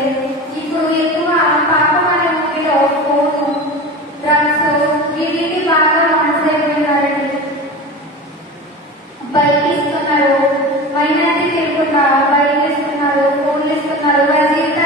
ఇప్పుడు ఎక్కువ పాపం అనే మూవీలో ఫోను, డ్రగ్స్ వీటికి బాగా మనసైపోయినారండి. బైక్ ఇస్తున్నారు, మైనార్టీ తిరుగుతున్నా బైక్ ఇస్తున్నారు, ఫోన్లు ఇస్తున్నారు. వారి జీవితాలు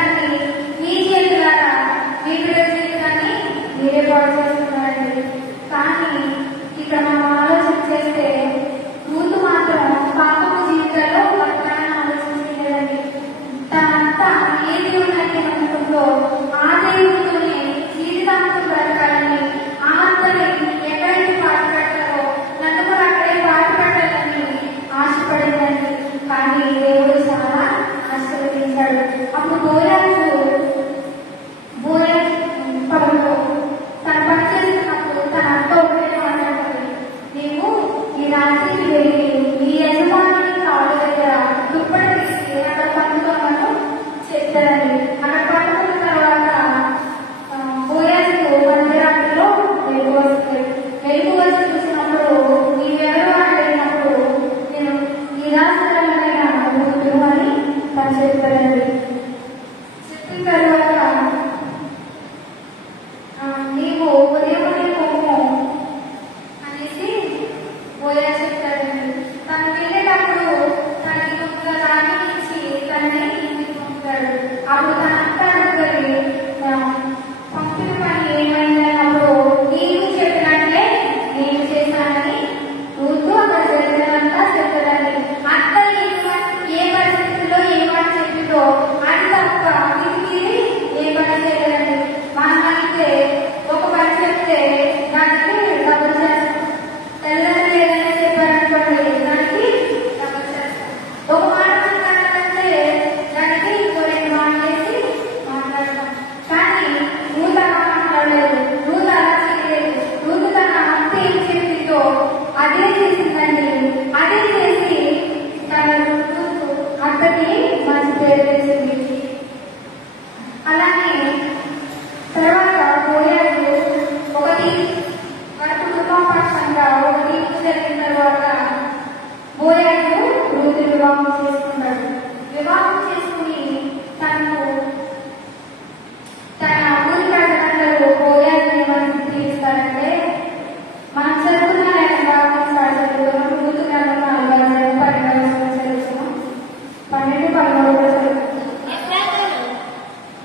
చెప్తారని అక్కడ పట్టుకున్న తర్వాత బోయాజుకు మధ్యరాత్రిలో వెలుగు వస్తుంది. వెలుగు వచ్చి చూసినప్పుడు నీవెవరు అని అడిగినప్పుడు నేను నిరాశమైన కూతురు అని తను చెప్తారండి. చెప్పిన తర్వాత నీవు ఉదయం పోము అనేసి బోయాజు చెప్తారండి. తను వెళ్ళేటప్పుడు తనకి కొంత రాణి ఇచ్చి తనని ఇంటికి పంపుతాడు. అప్పుడు తనంతా అనుకొని పంపిన పని ఏమైందన్నప్పుడు నీవు చెప్పినట్లే నేను చేశానని రూతు అక్కడ జరిగినంతా చెప్తారని. అత్త ఏ పరిస్థితుల్లో ఏ మాట చెప్పిందో అది తప్ప ఇది ఏ పని చేయలేదండి. మనమైతే ఒక పని చెప్తే దానికి డబ్బులు చేస్తాం. తెల్లని ఏదైనా చెప్పారనుకోండి దానికి డబ్బులు చేస్తాం. ఒక మాట మాట్లాడాలంటే దానికి ఇంకో రెండు మాటలేసి మాట్లాడతాం. కానీ రూతు అలా మాట్లాడలేదు. రూతు అలా చేయలేదు. రూతు తన అత్త ఏం చెప్పిందో అదే చేసిందండి. అదే చేసి తన అత్తకి మంచి పేరు వేసింది. అలానే తర్వాత బోయాజు ఒకటి మన కుటుంబం పక్షంగా ఒకటి జరిగిన తర్వాత బోయాజు రూతు వివాహం చేసుకున్నాడు. వివాహం చేసుకుని తనకు తన ఊరి ప్రజలందరూ బోయాజు ఏమని పిలుస్తారంటే మనం చదువుతున్న వివాహం చదువుతున్నాం. రూతు గ్రంథం 4 చదువుతున్నాం. 12-13 కూడా చదువుతున్నాం.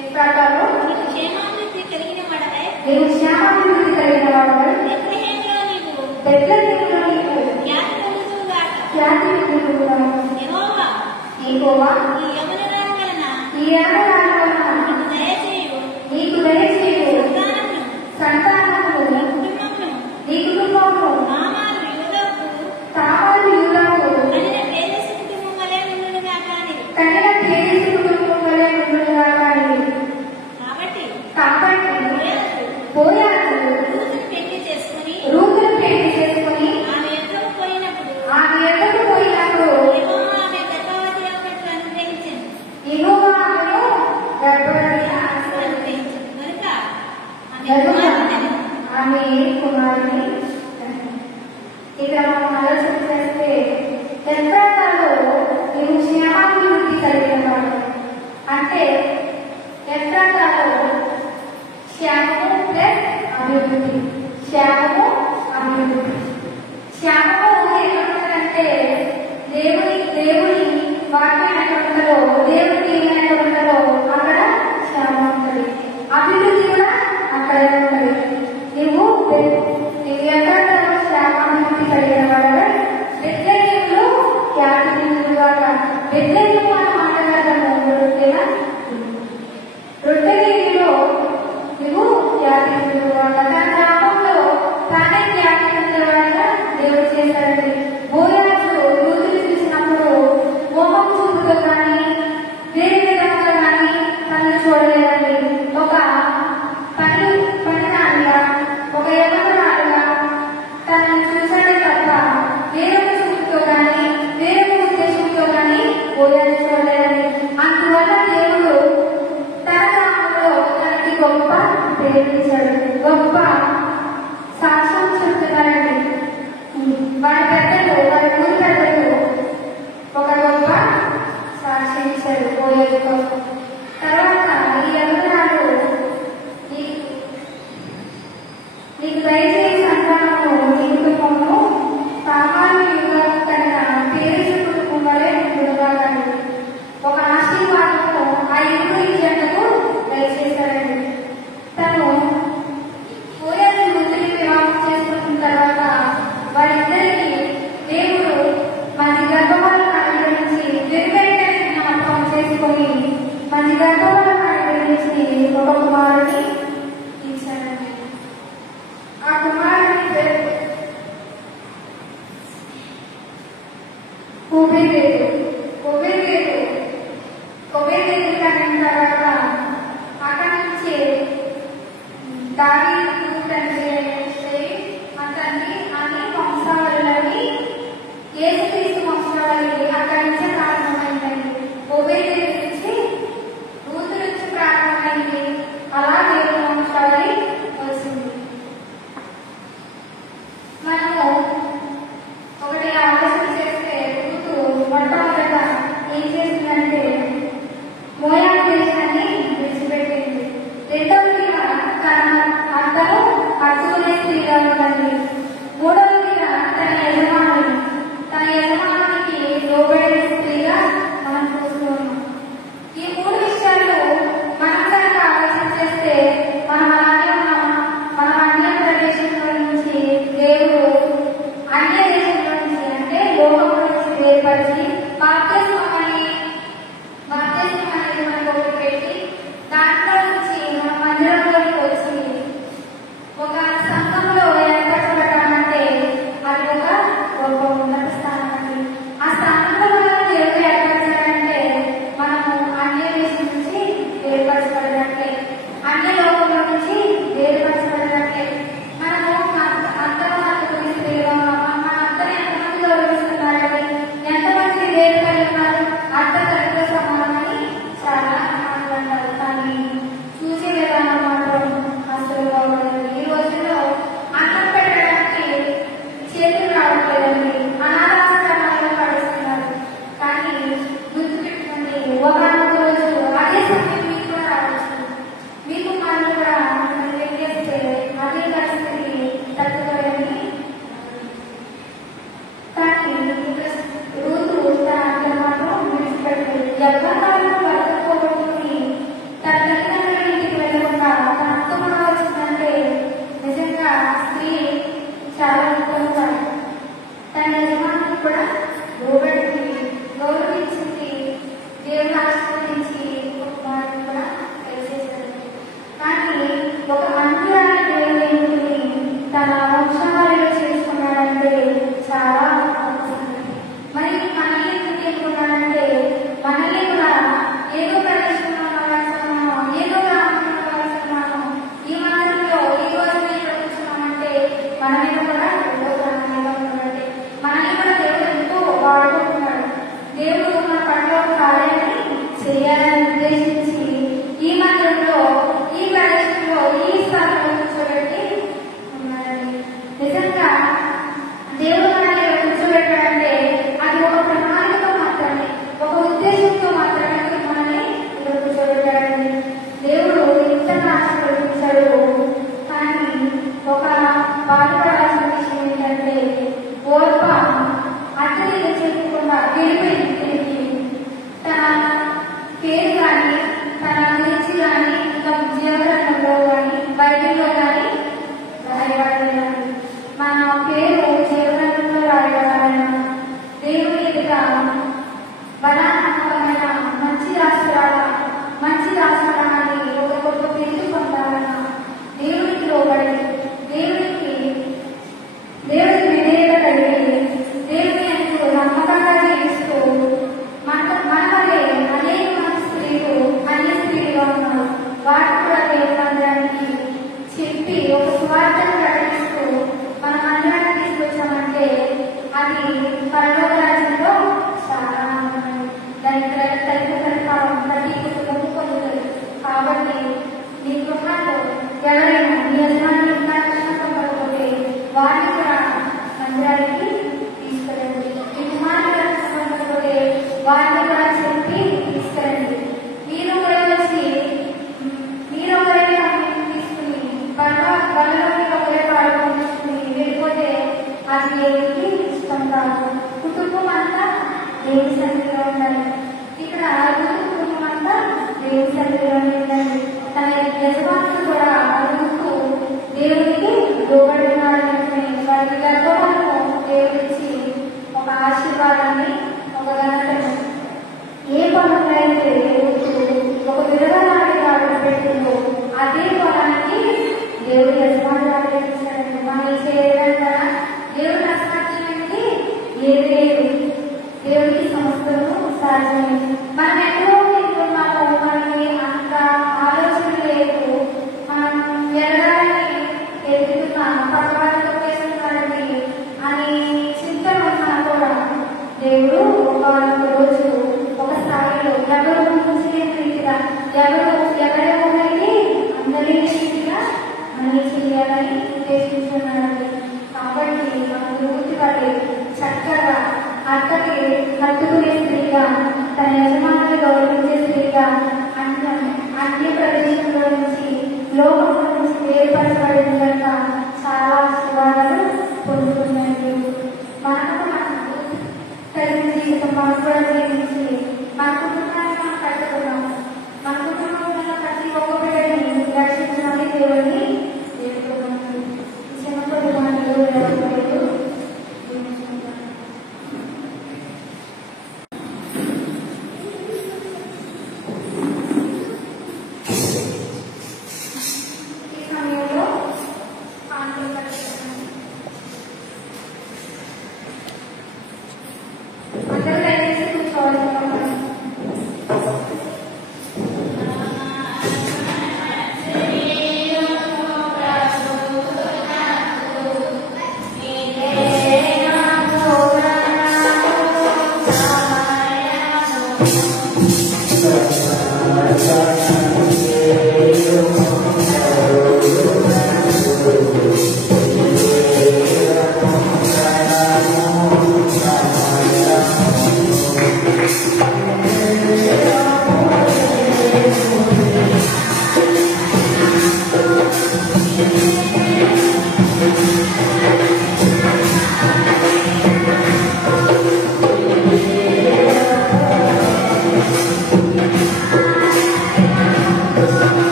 ఎఫ్రాతాలో నీకు క్షేమాభివృద్ధి కలిగిన వాడవై, నీవు క్షేమాభివృద్ధి కలిగిన వాడవై, బెత్లెహేములో నీవు బెత్లెహేములో నీవు ఖ్యాతి పొందుదువుగాక. ఖ్యాతి పొందుదువుగాక. యెహోవా ఈ యమున రాణి వలన నీకు దయచేయు నీకు దయచేయు సంతానమును నీ కుటుంబమును తామారు యూదాకు కనిన ప్రేయసి కుటుంబం వలె ఉండునుగాక అనిరి. కనిన ప్రేయసి కుటుంబం వలె ఉండునుగాక అనిరి. కాబట్టి బోయాజు రూతును పెళ్లి చేసుకుని ఆమె ఎద్దకు పోయినప్పుడు యెహోవా ఆమె గర్భవతి అగుటకు అనుగ్రహించెను. యెహోవా ఆమెను గర్భవతి అనుగ్రహించెను కనుక ఆమె కుమారుని ఇక్కడ మనం ఆలోచన చేస్తే ఎఫ్రాతాలో నీవు క్షేమాభివృద్ధి కలిగిన వాడు అంటే ఎఫ్రాతాలో క్షేమము ప్లస్ అభివృద్ధి. క్షేమము అభివృద్ధి. క్షేమము ఎక్కడుందంటే దేవుని వాక్యం ఎక్కడుందో దేవుని దీవెన ఎక్కడుందో అక్కడ క్షేమం ఉంటుంది. అభివృద్ధి కూడా అక్కడే ఉంటుంది. నీవు ఎఫ్రాతాలో క్షేమాభివృద్ధి కలిగిన వాడవై బెత్లెహేములో ఖ్యాతి పొందుదువుగాక. బెత్లెహేము అన్న మాట్లాడతాము రొట్టెలో నువ్వు ఖ్యాతి పొందుదువుగాక. తన గ్రామంలో తానే ఖ్యాతి పొందేవాడుగా దేవుడు చేశాడండి. బోయాజు రూతుని చూసినప్పుడు మోహం చూపుతో కానీ వేరే విధంగా కానీ తనను చూడలేదండి. ఒక పనిదానిగా ఒక యవనురాలుగా తనను చూశాడే తప్ప వేరొక చూపుతో కానీ వేరొక ఉద్దేశంతో కానీ బోయాజు చూడలేదండి. అందువల్ల దేవుడు తన గ్రామంలో తనకి గొప్ప పేరునిచ్చాడు. గొప్ప సాక్ష్యం చెప్తున్నారండి. వాడి ఊరి పెద్దలు ఒక గొప్ప సాక్ష్యం ఇచ్చారు బోయాజుతో. తర్వాత ఈ యవనురాలు నీకు దయచేసి సంతానము నీ కుటుంబము తామారు యూదాకు కనుక పేరు కుటుంబం వలె ఉండునుగాక. ఒక ఆశీర్వాదము ఆ ఇరువురి జంటకు దయచేశారండి. తను బోయాజు రూతుని వివాహం చేసుకున్న తర్వాత వారిద్దరికి దేవుడు మంచి గర్భఫలాన్ని అనుగ్రహించి వెనుకైన జ్ఞాపకం చేసుకొని మంచి గర్భఫలాన్ని అనుగ్రహించి ఒక కుమారుని ఇచ్చారండి. ఆ కుమారుని పేరు కొబేదేదు కనిన తర్వాత అక్కడి నుంచి దావీదు తండ్రి అతన్ని అన్ని వంశావళులని యేసుక్రీస్తు వంశావళి అక్కడి నుంచే ప్రారంభమైందండి. కొబేదేదు నుంచి చేయాలని ఉద్దేశించి ఈ మందిరంలో, ఈ ప్రదేశంలో, ఈ స్థానంలో కూర్చోబెట్టి ఉన్నారండి. నిజంగా దేవుడు మనల్ని కూర్చోబెట్టాడంటే అది ఒక ప్రణాళిక మాత్రమే, ఒక ఉద్దేశంతో మాత్రమే మనల్ని ఇక్కడ కూర్చోబెట్టాడండి. దేవుడు ఇంతగా ఆశీర్వదించాడు. కానీ ఒక బాధపడాల్సిన విషయం ఏంటంటే ఓర్ప అతని చేయకుండా వెళ్ళిపోయింది. తన పేరు కానీ, తన గురించి కానీ, ఇంకా జీవనంలో కానీ, బైబిల్లో కానీ రాయబడలేదు. మన పేరు జీవనంలో రాయబడాలన్నా దేవుని ఎదుట బలాత్మకమైన మంచి రాష్ట్రాలని ఒక గొప్ప పేరు పొందాలన్నా దేవునికి లోబడి, దేవునికి విధేయత కలిగి, దేవుని ఎందుకు నమ్మకంగా జీవిస్తూ మనవలే అనేక స్త్రీలు అన్ని స్త్రీలుగా ఉన్నారు. వాటి కూడా దేవుని మందిరానికి చెప్పి ఒక స్వార్థను ప్రకటిస్తూ మన మందిరాన్ని తీసుకొచ్చామంటే అది పరలోక రాజ్యంలో చాలా దాని ప్రతి కుటుంబం పొందుతుంది. కాబట్టి నీ గృహాల్లో ఎవరైనా నీ యజమాని పొందకపోతే వారిని కూడా మందిరానికి తీసుకురండి. నీ కుమారులను పొందకపోతే వారిని కూడా చెప్పి తీసుకురండి. మీరు కూడా వచ్చి మీరు ఒకరే తీసుకుని బలలోకి ఒకరే పాడుకొని తీసుకుని వెళ్ళిపోతే అది దేవుడికి ఇష్టం కాదు. కుటుంబం అంతా దేవుడి సన్నిధిలో ఉండాలి. ఇక్కడ కుటుంబం అంతా దేవుడి సన్నిధిలో ఉండాలి. తన యజమానులు కూడా అడుగుతూ దేవుడికి లోబడినాడని వారి గర్భంలో దేవుడిచ్చి ఒక ఆశీర్వాదాన్ని, ఒక ఘనతను ఏ పొలంలో అయితే ఒక విధవరాన్ని పెట్టిందో అదే పొలానికి దేవుడి యజమానులు ఆలోచించారండి. మనం చేయడం ద్వారా దేవుడి అసాధ్యమైనది ఏది లేదు. దేవుడికి సమస్తము సాధ్యమే. మనం ఎక్కడో తింటున్నాము, మనకి అంత ఆలోచన లేదు, మనం ఎరగాలని ఎదుగుతున్నాము, పక్కవాళ్ళతో వేస్తున్నారని అని చింత ఉన్నా కూడా దేవుడు ఒక రోజు ఒక స్థాయిలో ఎవరు ముందులేని రీతిగా ఎవరెవరైతే అందరి రీతిగా అన్ని చేయాలని ఉద్దేశించున్నారండి. కాబట్టి మన గురించి వాళ్ళు చక్కగా అత్తకి హత్తుకునే స్త్రీగా, తన యజమానులు గౌరవించే స్త్రీగా అన్ని ప్రదేశంలో నుంచి లోకంలో నుంచి ఏర్పరచబడిన కనుక చాలా ఆశీర్వాదాలు పొందుతున్నాయి. మనకు కలిగిన జీవితం మనకు కూడా జీవించి మన కుటుంబాన్ని మనం కట్టుకున్నాము. మన కుటుంబంలో ప్రతి ఒక్క బిడ్డని రక్షించడానికి దేవుడిని వేడుకున్నాము. చిన్నప్పుడు మనకు లేదు.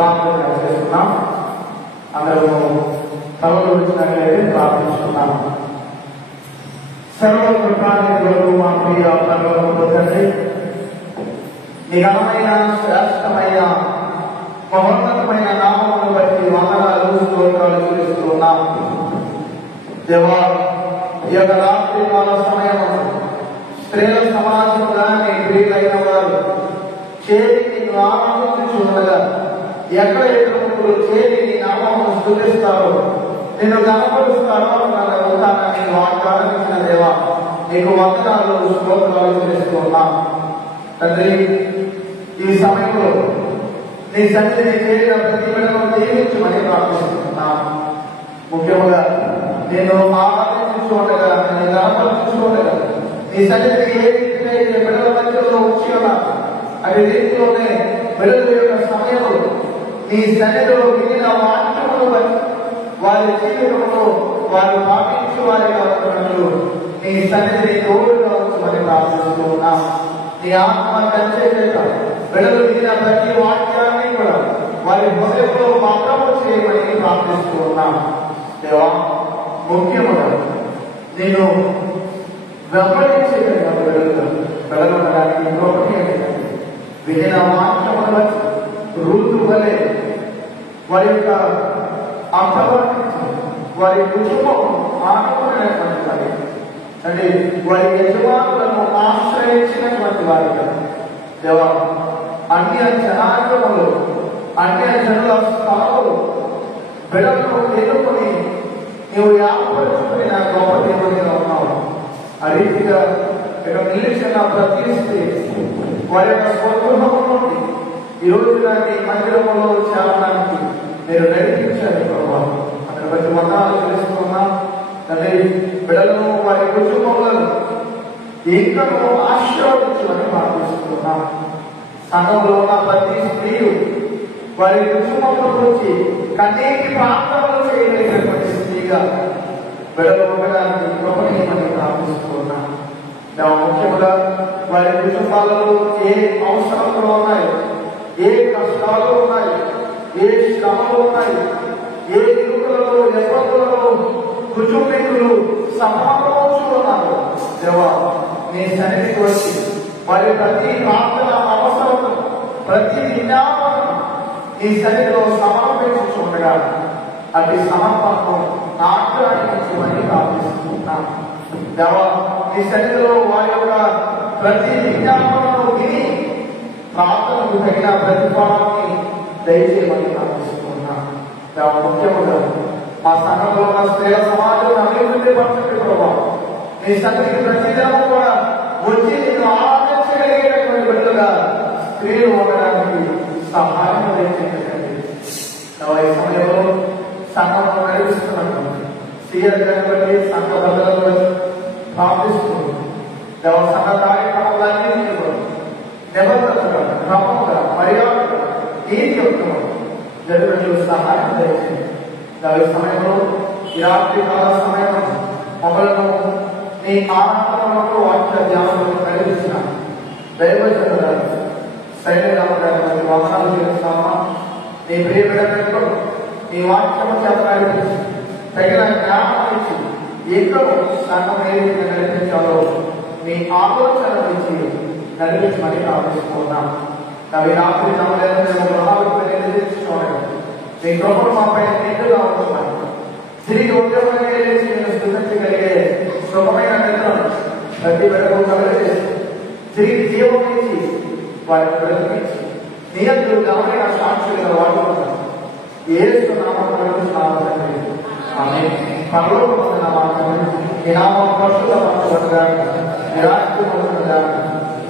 ప్రార్థన చేస్తున్నాం. అందరూ తలలు వచ్చినట్లయితే ప్రార్థిస్తున్నాం. సర్వప్రకారం మా ప్రియ పరలోకపు తండ్రి, నీ ఘనమైన శ్రేష్టమైన మహోన్నతమైన నామమును బట్టి వందనాలు స్తోత్రాలు చెల్లిస్తున్నాం. దేవా, ఈ యొక్క రాత్రి కాల సమయం స్త్రీల సమాజంగా నీ ప్రియులైన వారు చేరి నీకు ఆనందించుండగా ఎక్కడ ఎదురు చేరి నీ నామమును స్తుతిస్తారో, నిన్ను కనపరుస్తారో నీ వాగ్దానం ఇచ్చిన దేవా, నీకు వందనాలు స్తోత్రాలు చెల్లిస్తున్నాం. తండ్రి, ఈ సమయంలో నీ సన్నిధిని చేరిన ప్రతి బిడ్డను దీవించమని ప్రార్థిస్తున్నాం. ముఖ్యంగా నేను ఆరాధించుండగా, నేను కనపరుచుండగా నీ సన్నిధిని ఏ రీతిగా అయితే బిడ్డల మధ్యలో వచ్చి ఉన్నా అదే రీతిలోనే బిడ్డల యొక్క సమయంలో నీ సన్నిధిలో వినిన వాక్యమును బట్టి వారి జీవితంలో వారు పాటించు వారిగా ఉన్నట్లు నీ సన్నిధిని తోడుగా ఉంచమని ప్రార్థిస్తూ ఉన్నాం. నీ ఆత్మ కంచే చేత బిడ్డలు వినిన ప్రతి వాక్యాన్ని కూడా వారి హృదయంలో భద్రము చేయమని ప్రార్థిస్తూ ఉన్నాం. దేవా, ముఖ్యముగా నేను వెంబడించగలిగిన బిడ్డలుండడానికి ఇంకొకటి ఏంటంటే వినిన వాక్యమును బట్టి రూతు వలె వారి యొక్క అర్థవాన్ని వారి కుటుంబం ఆనుకునేటువంటి వారి అంటే వారి యజమానులను ఆశ్రయించినటువంటి వారి దేవా, అన్య జనాంగములు అన్య జనుల స్థలములు బిడలను ఎన్నుకొని నీవు ఏర్పరచుకుని నా గొప్ప దేవుడిగా ఉన్నావు. ఆ రీతిగా ఇక్కడ నిలిచిన ప్రతి స్త్రీ వారి యొక్క స్వగృహము నుండి ఈ రోజు నీ మందిరములో చేరడానికి మీరు నడిపించారు ప్రభావం. అక్కడ ప్రతి వందనాలు తెలుసుకున్నాం. తండ్రి, బిడ్డలను వారి కుటుంబములను ఏకము ఆశీర్వదించమని ప్రార్థిస్తున్నాం. సంఘంలో ఉన్న ప్రతి స్త్రీలు వారి కుటుంబంలో నుంచి కన్నీటి ప్రార్థనలు చేయగలిగినటువంటి స్త్రీగా బిడ్డలు ఉండడానికి కృపణీయమని ప్రార్థిస్తున్నాం. ముఖ్యంగా వారి కుటుంబాలలో ఏ అవసరాలు ఉన్నాయి, ఏ కష్టాలు ఉన్నాయి, ఏ శ్రమలు ఉన్నాయి, ఏ ఇరుకులలో ఇబ్బందులలో కుటుంబీకులు సమాలోచున్నారు దేవా, నీ సన్నిధికి వచ్చి వారి ప్రతి ప్రార్థన అవసరం ప్రతి విజ్ఞాపనం నీ సన్నిధిలో సమర్పించుండగా అతి సమర్పణను ఆగ్రహించమని ప్రార్థిస్తున్నాం. దేవా, నీ సన్నిధిలో వారి యొక్క ప్రతి విజ్ఞాపనను విని ప్రార్థనకు తగిన ప్రతిఫలాన్ని దయచేయమని ప్రార్థిస్తున్నాం. దేవా, ముఖ్యంగా మా సంఘంలో ఉన్న స్త్రీల సమాజం అభివృద్ధి పరచండి ప్రభావం. నీ సన్నిధికి ప్రతిదినము కూడా వచ్చి నేను ఆరాధించగలిగేటటువంటి బిడ్డలుగా స్త్రీలు ఉండడానికి సహాయం దయచేయండి. ఈ సమయంలో సంఘంలో నడిపిస్తున్నటువంటి సీఎల్ గారి సంఘ బద్దలను ప్రార్థిస్తుంది. దేవ, సంఘ కార్యక్రమాలన్నీ నిబంధనగా క్రమంగా మర్యాదగా నీతియుక్తంగా జరుగుతూ సహాయం దయచేయండి. దాని సమయంలో ఈ రాత్రి కాల సమయం మమ్మలను నీ ఆనందంలో వాక్య ధ్యానంలో కలిగించిన దైవజనుల సైన్యరామ గారి వాహనాలు చేస్తామా. నీ ప్రియ బిడ్డలకు నీ వాక్యము చేత నడిపించి తగిన జ్ఞానం ఇచ్చి ఎక్కడో సంఘం ఏ రీతిగా నడిపించాలో నీ ఆలోచన ఇచ్చి నడిపించమని ప్రార్థిస్తున్నాం. అవి రాత్రి నమ్మలేదు మేము గృహాలకు నిర్దేశించుకోవాలి. నీ కృపను మాపై నిండుగా ఉంటున్నాను. తిరిగి ఉద్యోగంగా లేచి నేను స్థుతించగలిగే సుఖమైన నిద్రను ప్రతి బిడ్డకు కలుగజేసి తిరిగి జీవం ఇచ్చి వారిని బ్రతికించి నీ అందు ఘనమైన సాక్షులుగా వాడుకుంటాను. యేసు నామములో ఆమె పరలోకమున మాత్రమే ఈ నామం పరిశుద్ధపరచబడుగా నీ రాజ్యముగా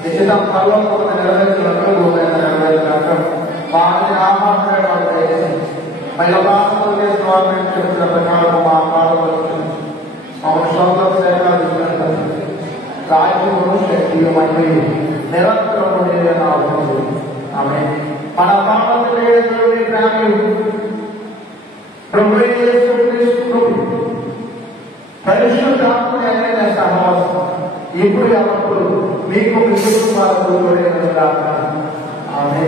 నిశ్చితం పరలోకమున నెరవేర్చినట్లు భూమిపై నెరవేరుగాక. మా ఆహారం మహిళ ప్రాంతంలో చేసిన చెప్తున్న ప్రకారం మా పాడవలసింది సంవత్సరంలో సేకరణ రాజ్యమును శక్తియు మహిళ నిరంతరం ఆమె మన పాపముని పరిశుద్ధాత్మని అనే సహవాసం ఇప్పుడు ఎప్పుడు మీకు మిగులు వారు ఆమె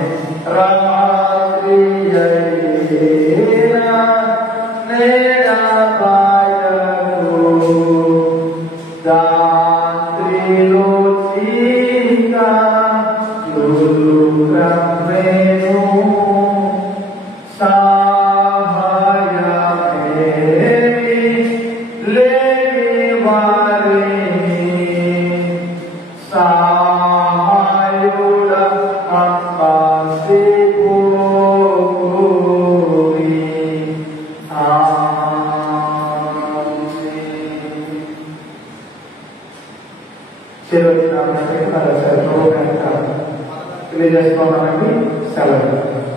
రాత్రి తెలియజేసుకోవడానికి సెలవు.